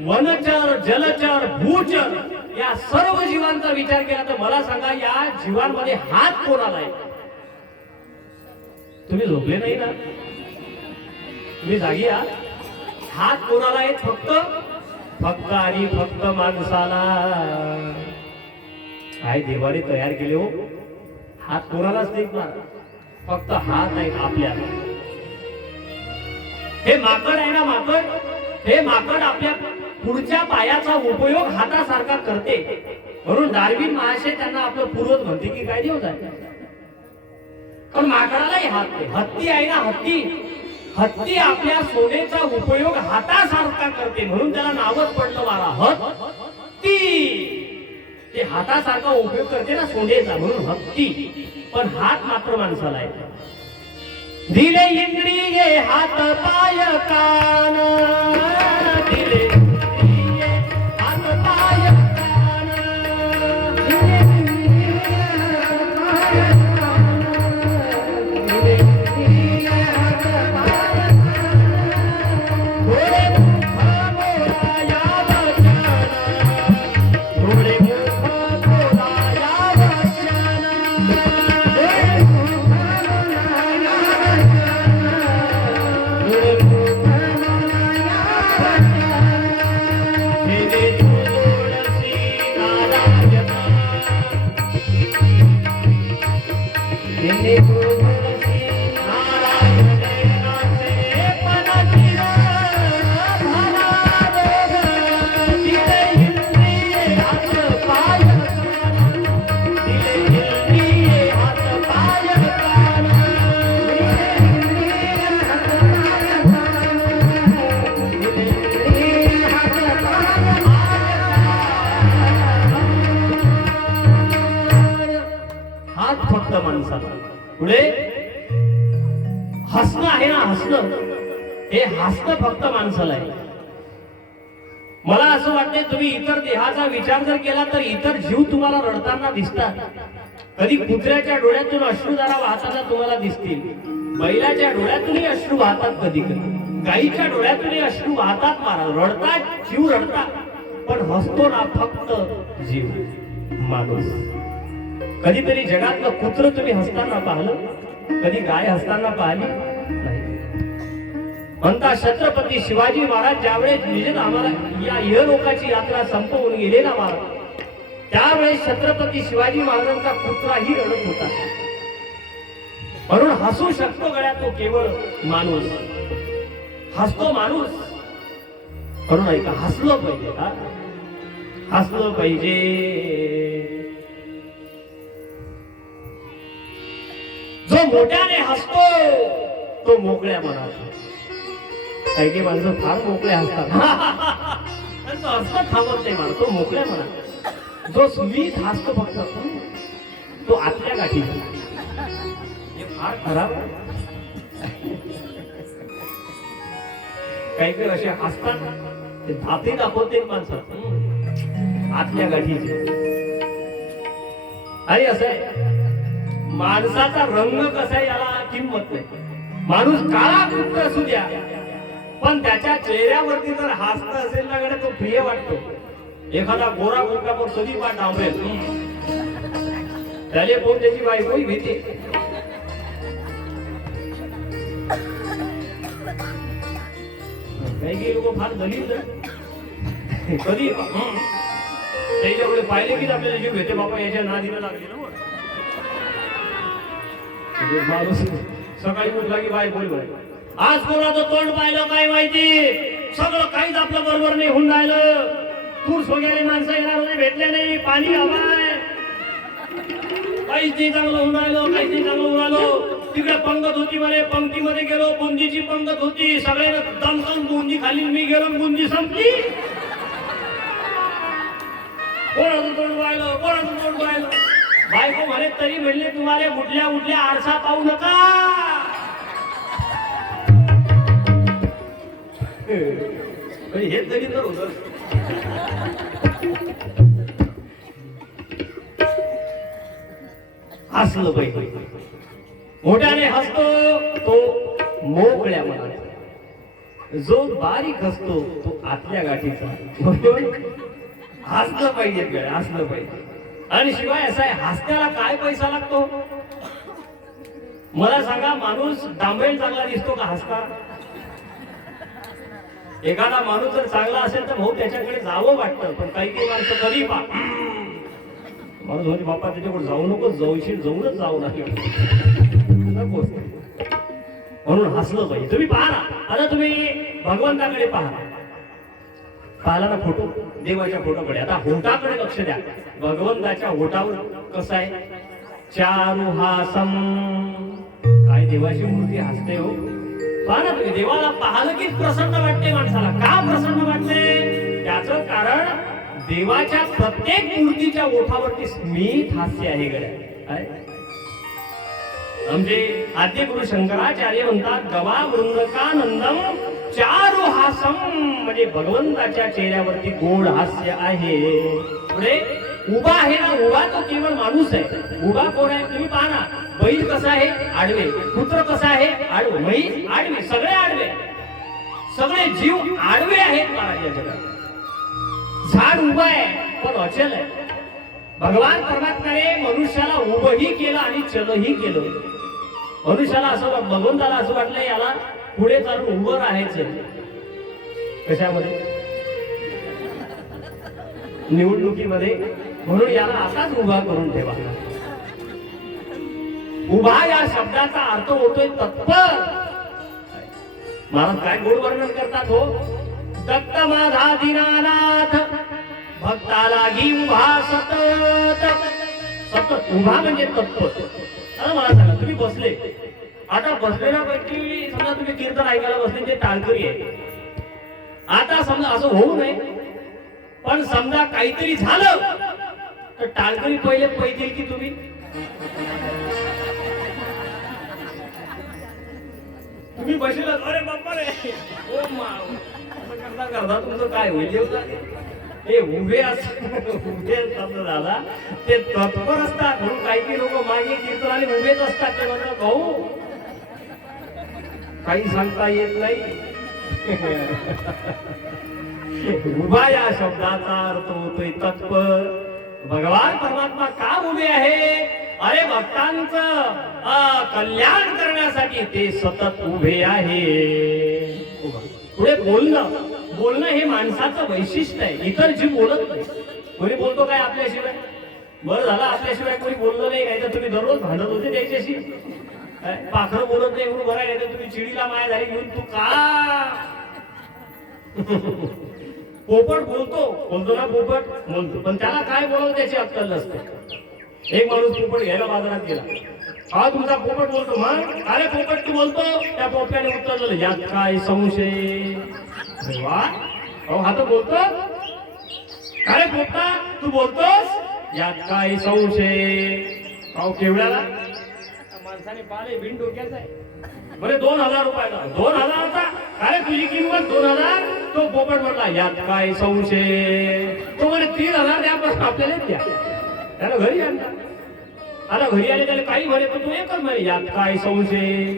वनचर जलचर भूचर, या सर्व जीवांचा विचार केला तर मला सांगा, या जीवांमध्ये हात कोणाला आहे? तुम्ही झोपले नाही ना? तुम्ही जागी आहात? हात कोणाला आहेत? फक्त आणि फक्त माणसाला. काय देवाने तयार केले हो, हात कोणालाच नाही ना, फक्त हात आहेत आपल्याला. हे माकड आहे ना, माकड, हे माकड आपल्या पुढच्या पायाचा उपयोग हातासारखा करते. म्हणून डार्विन महाशय त्यांना आपलं पूर्वज म्हणते की काय देव जाय, पण माकडालाही हात नाही. हत्ती आहे ना, हत्ती आपल्या सोनेचा उपयोग हातासारखा करते, म्हणून त्याला नावच पडलं मला हत्ती. ते हातासारखा उपयोग करते ना सोनेचा, म्हणून हत्ती. पण हात मात्र माणसाला आहे. दिले इंद्रिये हात पाय कान, दिले इंद्रिये हात पाय कान, दिले इंद्रिये हात पाय कान, दिले इंद्रिये हात पाय कान. थोडे मुख बोलाया वचन, थोडे मुख बोलाया वचन, पुढे हसणं आहे ना, हसणं, हे हसणं फक्त माणसाला आहे. मला असं वाटतंय, तुम्ही इतर देहाचा विचार जर केला तर इतर जीव तुम्हाला रडताना दिसतात. कधी कुत्र्याच्या डोळ्यातून अश्रुधारा वाहताना तुम्हाला दिसतील, बैलाच्या डोळ्यातूनही अश्रू वाहतात, कधी कधी गाईच्या डोळ्यातूनही अश्रू वाहतात. महाराज रडतात, जीव रडतात, पण हसतो ना फक्त जीव, माणूस. कधीतरी जगातलं कुत्र तुम्ही हसताना पाहिलं? कधी गाय हसताना पाहिली नाही. म्हणता छत्रपती शिवाजी महाराज ज्यावेळेस निज आम्हाला या इहलोकाची यात्रा संपवून गेले ना महाराज, त्यावेळेस छत्रपती शिवाजी महाराजांचा कुत्राही रडत होता. म्हणून हसू शकतो गड्या तो केवळ माणूस, हसतो माणूस. म्हणून ऐका, हसलं पाहिजे का, हसलं पाहिजे. जो मोठ्याने हसतो तो मोकळ्या मनात. काही काही माणसं फार मोकळे हसतात, त्यांचं हसत थांबत नाही मला, तो मोकळ्या मनात. जो स्मित हसतो फक्त तो आतल्या गाठी. हे फार खराब. काही काही असे हसतात ते दाते दाखवते माणसात आतल्या गाठीचे. आणि असं आहे, माणसाचा रंग कसा आहे याला किंमत नाही. माणूस काळा कुठं असू द्या, पण त्याच्या चेहऱ्यावरती जर हसत असेल ना गड्या तो प्रिय वाटतो. एखादा गोरा गोरका पण कधी पाठ डांबरेल त्याले कोण त्याची बायकोही भीते. काही लोक फार दलित कधी त्याच्याकडे पाहिले की आपल्याला जीव घेते, बाबा याच्या नादीला लागले ना. माणूस सकाळी उठला की बाय बोल, आज कोणाचं तोंड पाहिलं काय माहिती, सगळं काहीच आपलं बरोबर नाही होऊन राहिलं. तूर सोग्याने माणसं येणार नाही, भेटले नाही, पाणी हवाय, काहीच नाही चांगलं होऊन राहिलं, काहीच नाही चांगलं होऊन राहिलं. तिकडे पंगत होती म्हणे, पंक्तीमध्ये गेलो, बुंदीची पंगत होती, सगळे दमकन बुंदी खाली, मी गेलो, बुंदी संपली. कोणाचं तोंड पाहिलं, कोणाचं तोंड पाहिलं. बायको म्हणे तरी म्हणले तुम्हाला उठल्या उठल्या आरसा पाहू नका. हे तरी तर होत. हसलं पाहिजे. मोठ्याने हसतो तो मोकळ्या मनात. जो बारीक हसतो तो आतल्या गाठीचा. हसलं पाहिजे, हसलं पाहिजे. आणि शिवाय असं आहे, हसण्याला काय पैसा लागतो मला सांगा. माणूस डांबेल चांगला दिसतो का हसता? एखादा माणूस जर चांगला असेल तर भाऊ त्याच्याकडे जावं वाटतं, पण काही काही माणसं कधी पा माणूस म्हणजे बाप्पा त्याच्याकडे जाऊ नको, जाऊशील जाऊनच जाऊ नका. म्हणून हसलं पाहिजे. तुम्ही पहा ना, आता तुम्ही भगवंताकडे पहा, पाहिला ना फोटो, देवाच्या फोटोकडे. आता होटाकडे लक्ष द्या. भगवंताच्या होटावर कसं आहे, चारू हासम. काय देवाची मूर्ती हसते हो. पहा ना तुम्ही, देवाला पाहिलं की प्रसन्न वाटते माणसाला. का प्रसन्न वाटते? त्याचं कारण देवाच्या प्रत्येक मूर्तीच्या ओठावरती स्मित हास्य आहे गड्या. म्हणजे आद्यगुरु शंकराचार्य म्हणतात, गवा वृंदकानंदम चारू हासम. म्हणजे भगवंताच्या चेहऱ्यावरती गोड हास्य आहे. पुढे उभा आहे ना, उभा तो केवळ माणूस आहे. उभा कोण आहे तुम्ही पहा ना. बैल कसा आहे, आडवे. पुत्र कसा आहे, आडवे. म्हैस आडवे, सगळे आडवे, सगळे जीव आडवे आहेत महाराज जगात. झाड उभा आहे पण अचल आहे. भगवान परमात्म्याने मनुष्याला उभंही केलं आणि चलही केलं. मनुष्याला असं, भगवंताला असं वाटलं याला पुढे चालून उभं राहायचं. कशामध्ये? निवडणुकीमध्ये. म्हणून याला असाच उभा करून ठेवा. उभा या शब्दाचा अर्थ होतोय तत्पर. महाराज काय गोड वर्णन करतात हो. दत्त माझा दीनानाथ भक्ताला घी उभा सतत. सतत उभा म्हणजे तत्पर. आता मला सांगा, तुम्ही बसले, आता बसलेल्या पैकी समजा तुम्ही कीर्तन ऐकायला बसले, जे टाळकरी आहे. आता समजा असं होऊ नये, पण समजा काहीतरी झालं तर टाळकरी पहिले पैतील की तुम्ही? तुम्ही बसला, अरे बाप्पा रे, ओ करता करता तुमचं काय होईल? हे उभे असतात दादा, ते तत्पर असतात. म्हणून काही काही लोक मागे कीर्तन आणि उभेच असतात. ते म्हणतात भाऊ काही सांगता येत नाही. उभा या शब्दाचा अर्थ होतोय तत्पर. भगवान परमात्मा का उभे आहे? अरे भक्तांचं कल्याण करण्यासाठी ते सतत उभे आहे. पुढे बोलणं हे माणसाचं वैशिष्ट्य आहे. इतर जीव बोलत नाही. कोणी बोलतो काय आपल्याशिवाय? बरं झालं आपल्याशिवाय कोणी बोललं नाही, काय तर तुम्ही दररोज भांडत होते त्याच्याशी. पाखरं बोलत नाही म्हणून बरं येतं तुम्ही चिडीला माया झाली घेऊन तू का पोपट बोलतो ना पोपट बोलतो, पण त्याला काय बोलावं त्याची अक्कल नसते. एक माणूस पोपट घ्यायला बाजारात गेला. हा तुमचा पोपट बोलतो, मग अरे पोपट तू बोलतो. त्या पोपट्याने उत्तर दिलं, यात काय संशय. अरे वा, अहो हा तर बोलतो. अरे पोपटा तू बोलतोस, यात काय संशय. अहो केवढ्याला माणसाने पाले बिन डोक्याचा आहे. बरे 2000 रुपयाला. 2000चा. अरे तुझी किंमत 2000. तो पोपट म्हटला, यात काय संशय. तो म्हणे 3000 द्या, पण आपल्याला द्या. त्याला घरी आणला. आता घरी आले त्याला काही म्हणे, पण तू एकच म्हणे, यात काय संशय.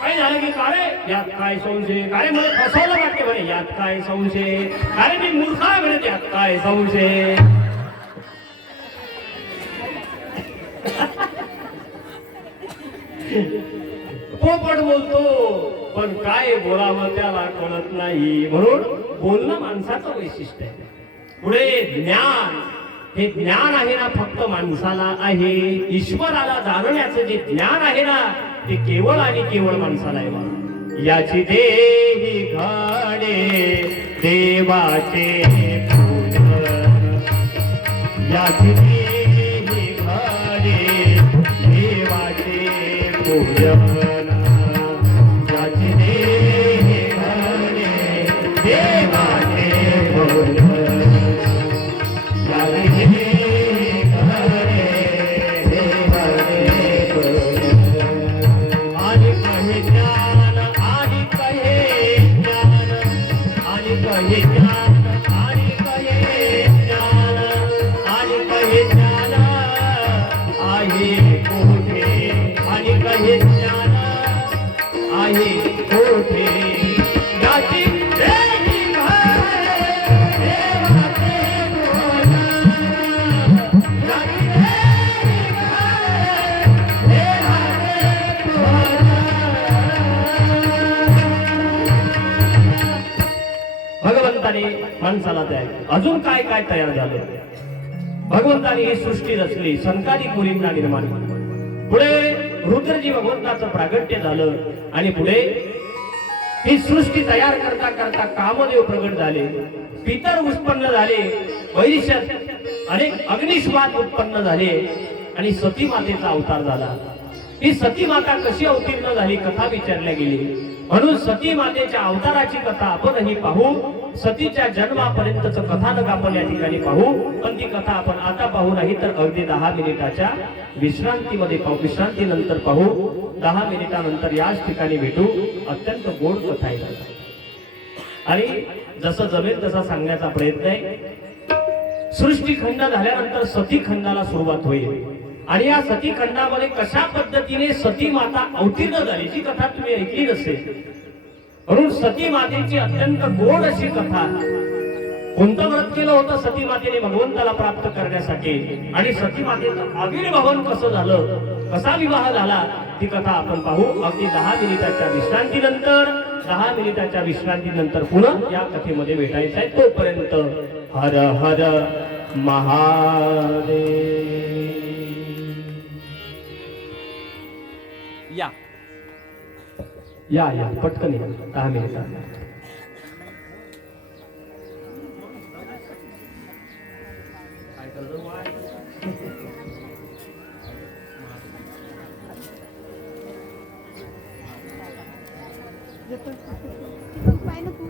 काय झालं की काळे, यात काय संशय. काळे म्हणे फसवलं वाटते म्हणे, यात काय संशय. अरे मी मूर्खा म्हणे, यात काय संशय. पोपट बोलतो, पण काय बोलावं त्याला कळत नाही. म्हणून बोलणं माणसाचं वैशिष्ट्य आहे. पुढे ज्ञान, हे ज्ञान आहे ना फक्त माणसाला आहे. ईश्वराला जाणण्याचं जे ज्ञान आहे ना ते केवळ आणि केवळ माणसाला आहे. याची देही घडे देवाचे पूजन. याची देही घडे देवाचे पूजन. याची देही घडे देवाचे पूजन. भगवंताने माणसाला तयार, अजून काय काय तयार झाले. भगवंताने ही सृष्टी रचली, संतानी मुलींना निर्माण केलं. पुढे रुद्रजी भगवंताचं प्रागट्य झालं आणि पुढे ही सृष्टी तयार करता करता कामदेव प्रगट झाले, पितर उत्पन्न झाले, वैश्यात अनेक अग्निश्वात उत्पन्न झाले आणि सती मातेचा अवतार झाला. ही सती माता कशी अवतीर्ण झाली कथा विचारल्या गेली. म्हणून सती मातेच्या अवताराची कथा आपणही पाहू. सतीच्या जन्मापर्यंतचं कथानक आपण या ठिकाणी पाहू, पण ती कथा आपण आता पाहू नाही तर अगदी 10 मिनिटाच्या विश्रांतीमध्ये पाहू. विश्रांतीनंतर पाहू. 10 मिनिटानंतर याच ठिकाणी भेटू. अत्यंत गोड कथा आहे आणि जसं जमेल तसा सांगण्याचा प्रयत्न आहे. सृष्टीखंड झाल्यानंतर सतीखंडाला सुरुवात होईल आणि या सतीखंडामध्ये कशा पद्धतीने सती माता अवतीर्ण झाली ती कथा तुम्ही ऐकली नसेल. म्हणून सती मातेची अत्यंत गोड अशी कथा. कोणतं व्रत केलं होतं सती मातेने भगवंताला प्राप्त करण्यासाठी आणि सती मातेचं आविर्भावन कसं झालं, कसा विवाह झाला ती कथा आपण पाहू. अगदी 10 मिनिटाच्या विश्रांतीनंतर. 10 मिनिटाच्या विश्रांतीनंतर पुन्हा या कथेमध्ये भेटायचं आहे. तोपर्यंत हर हर महादेव. या या या पटकन या. 10 मिनिटात. पाय नको.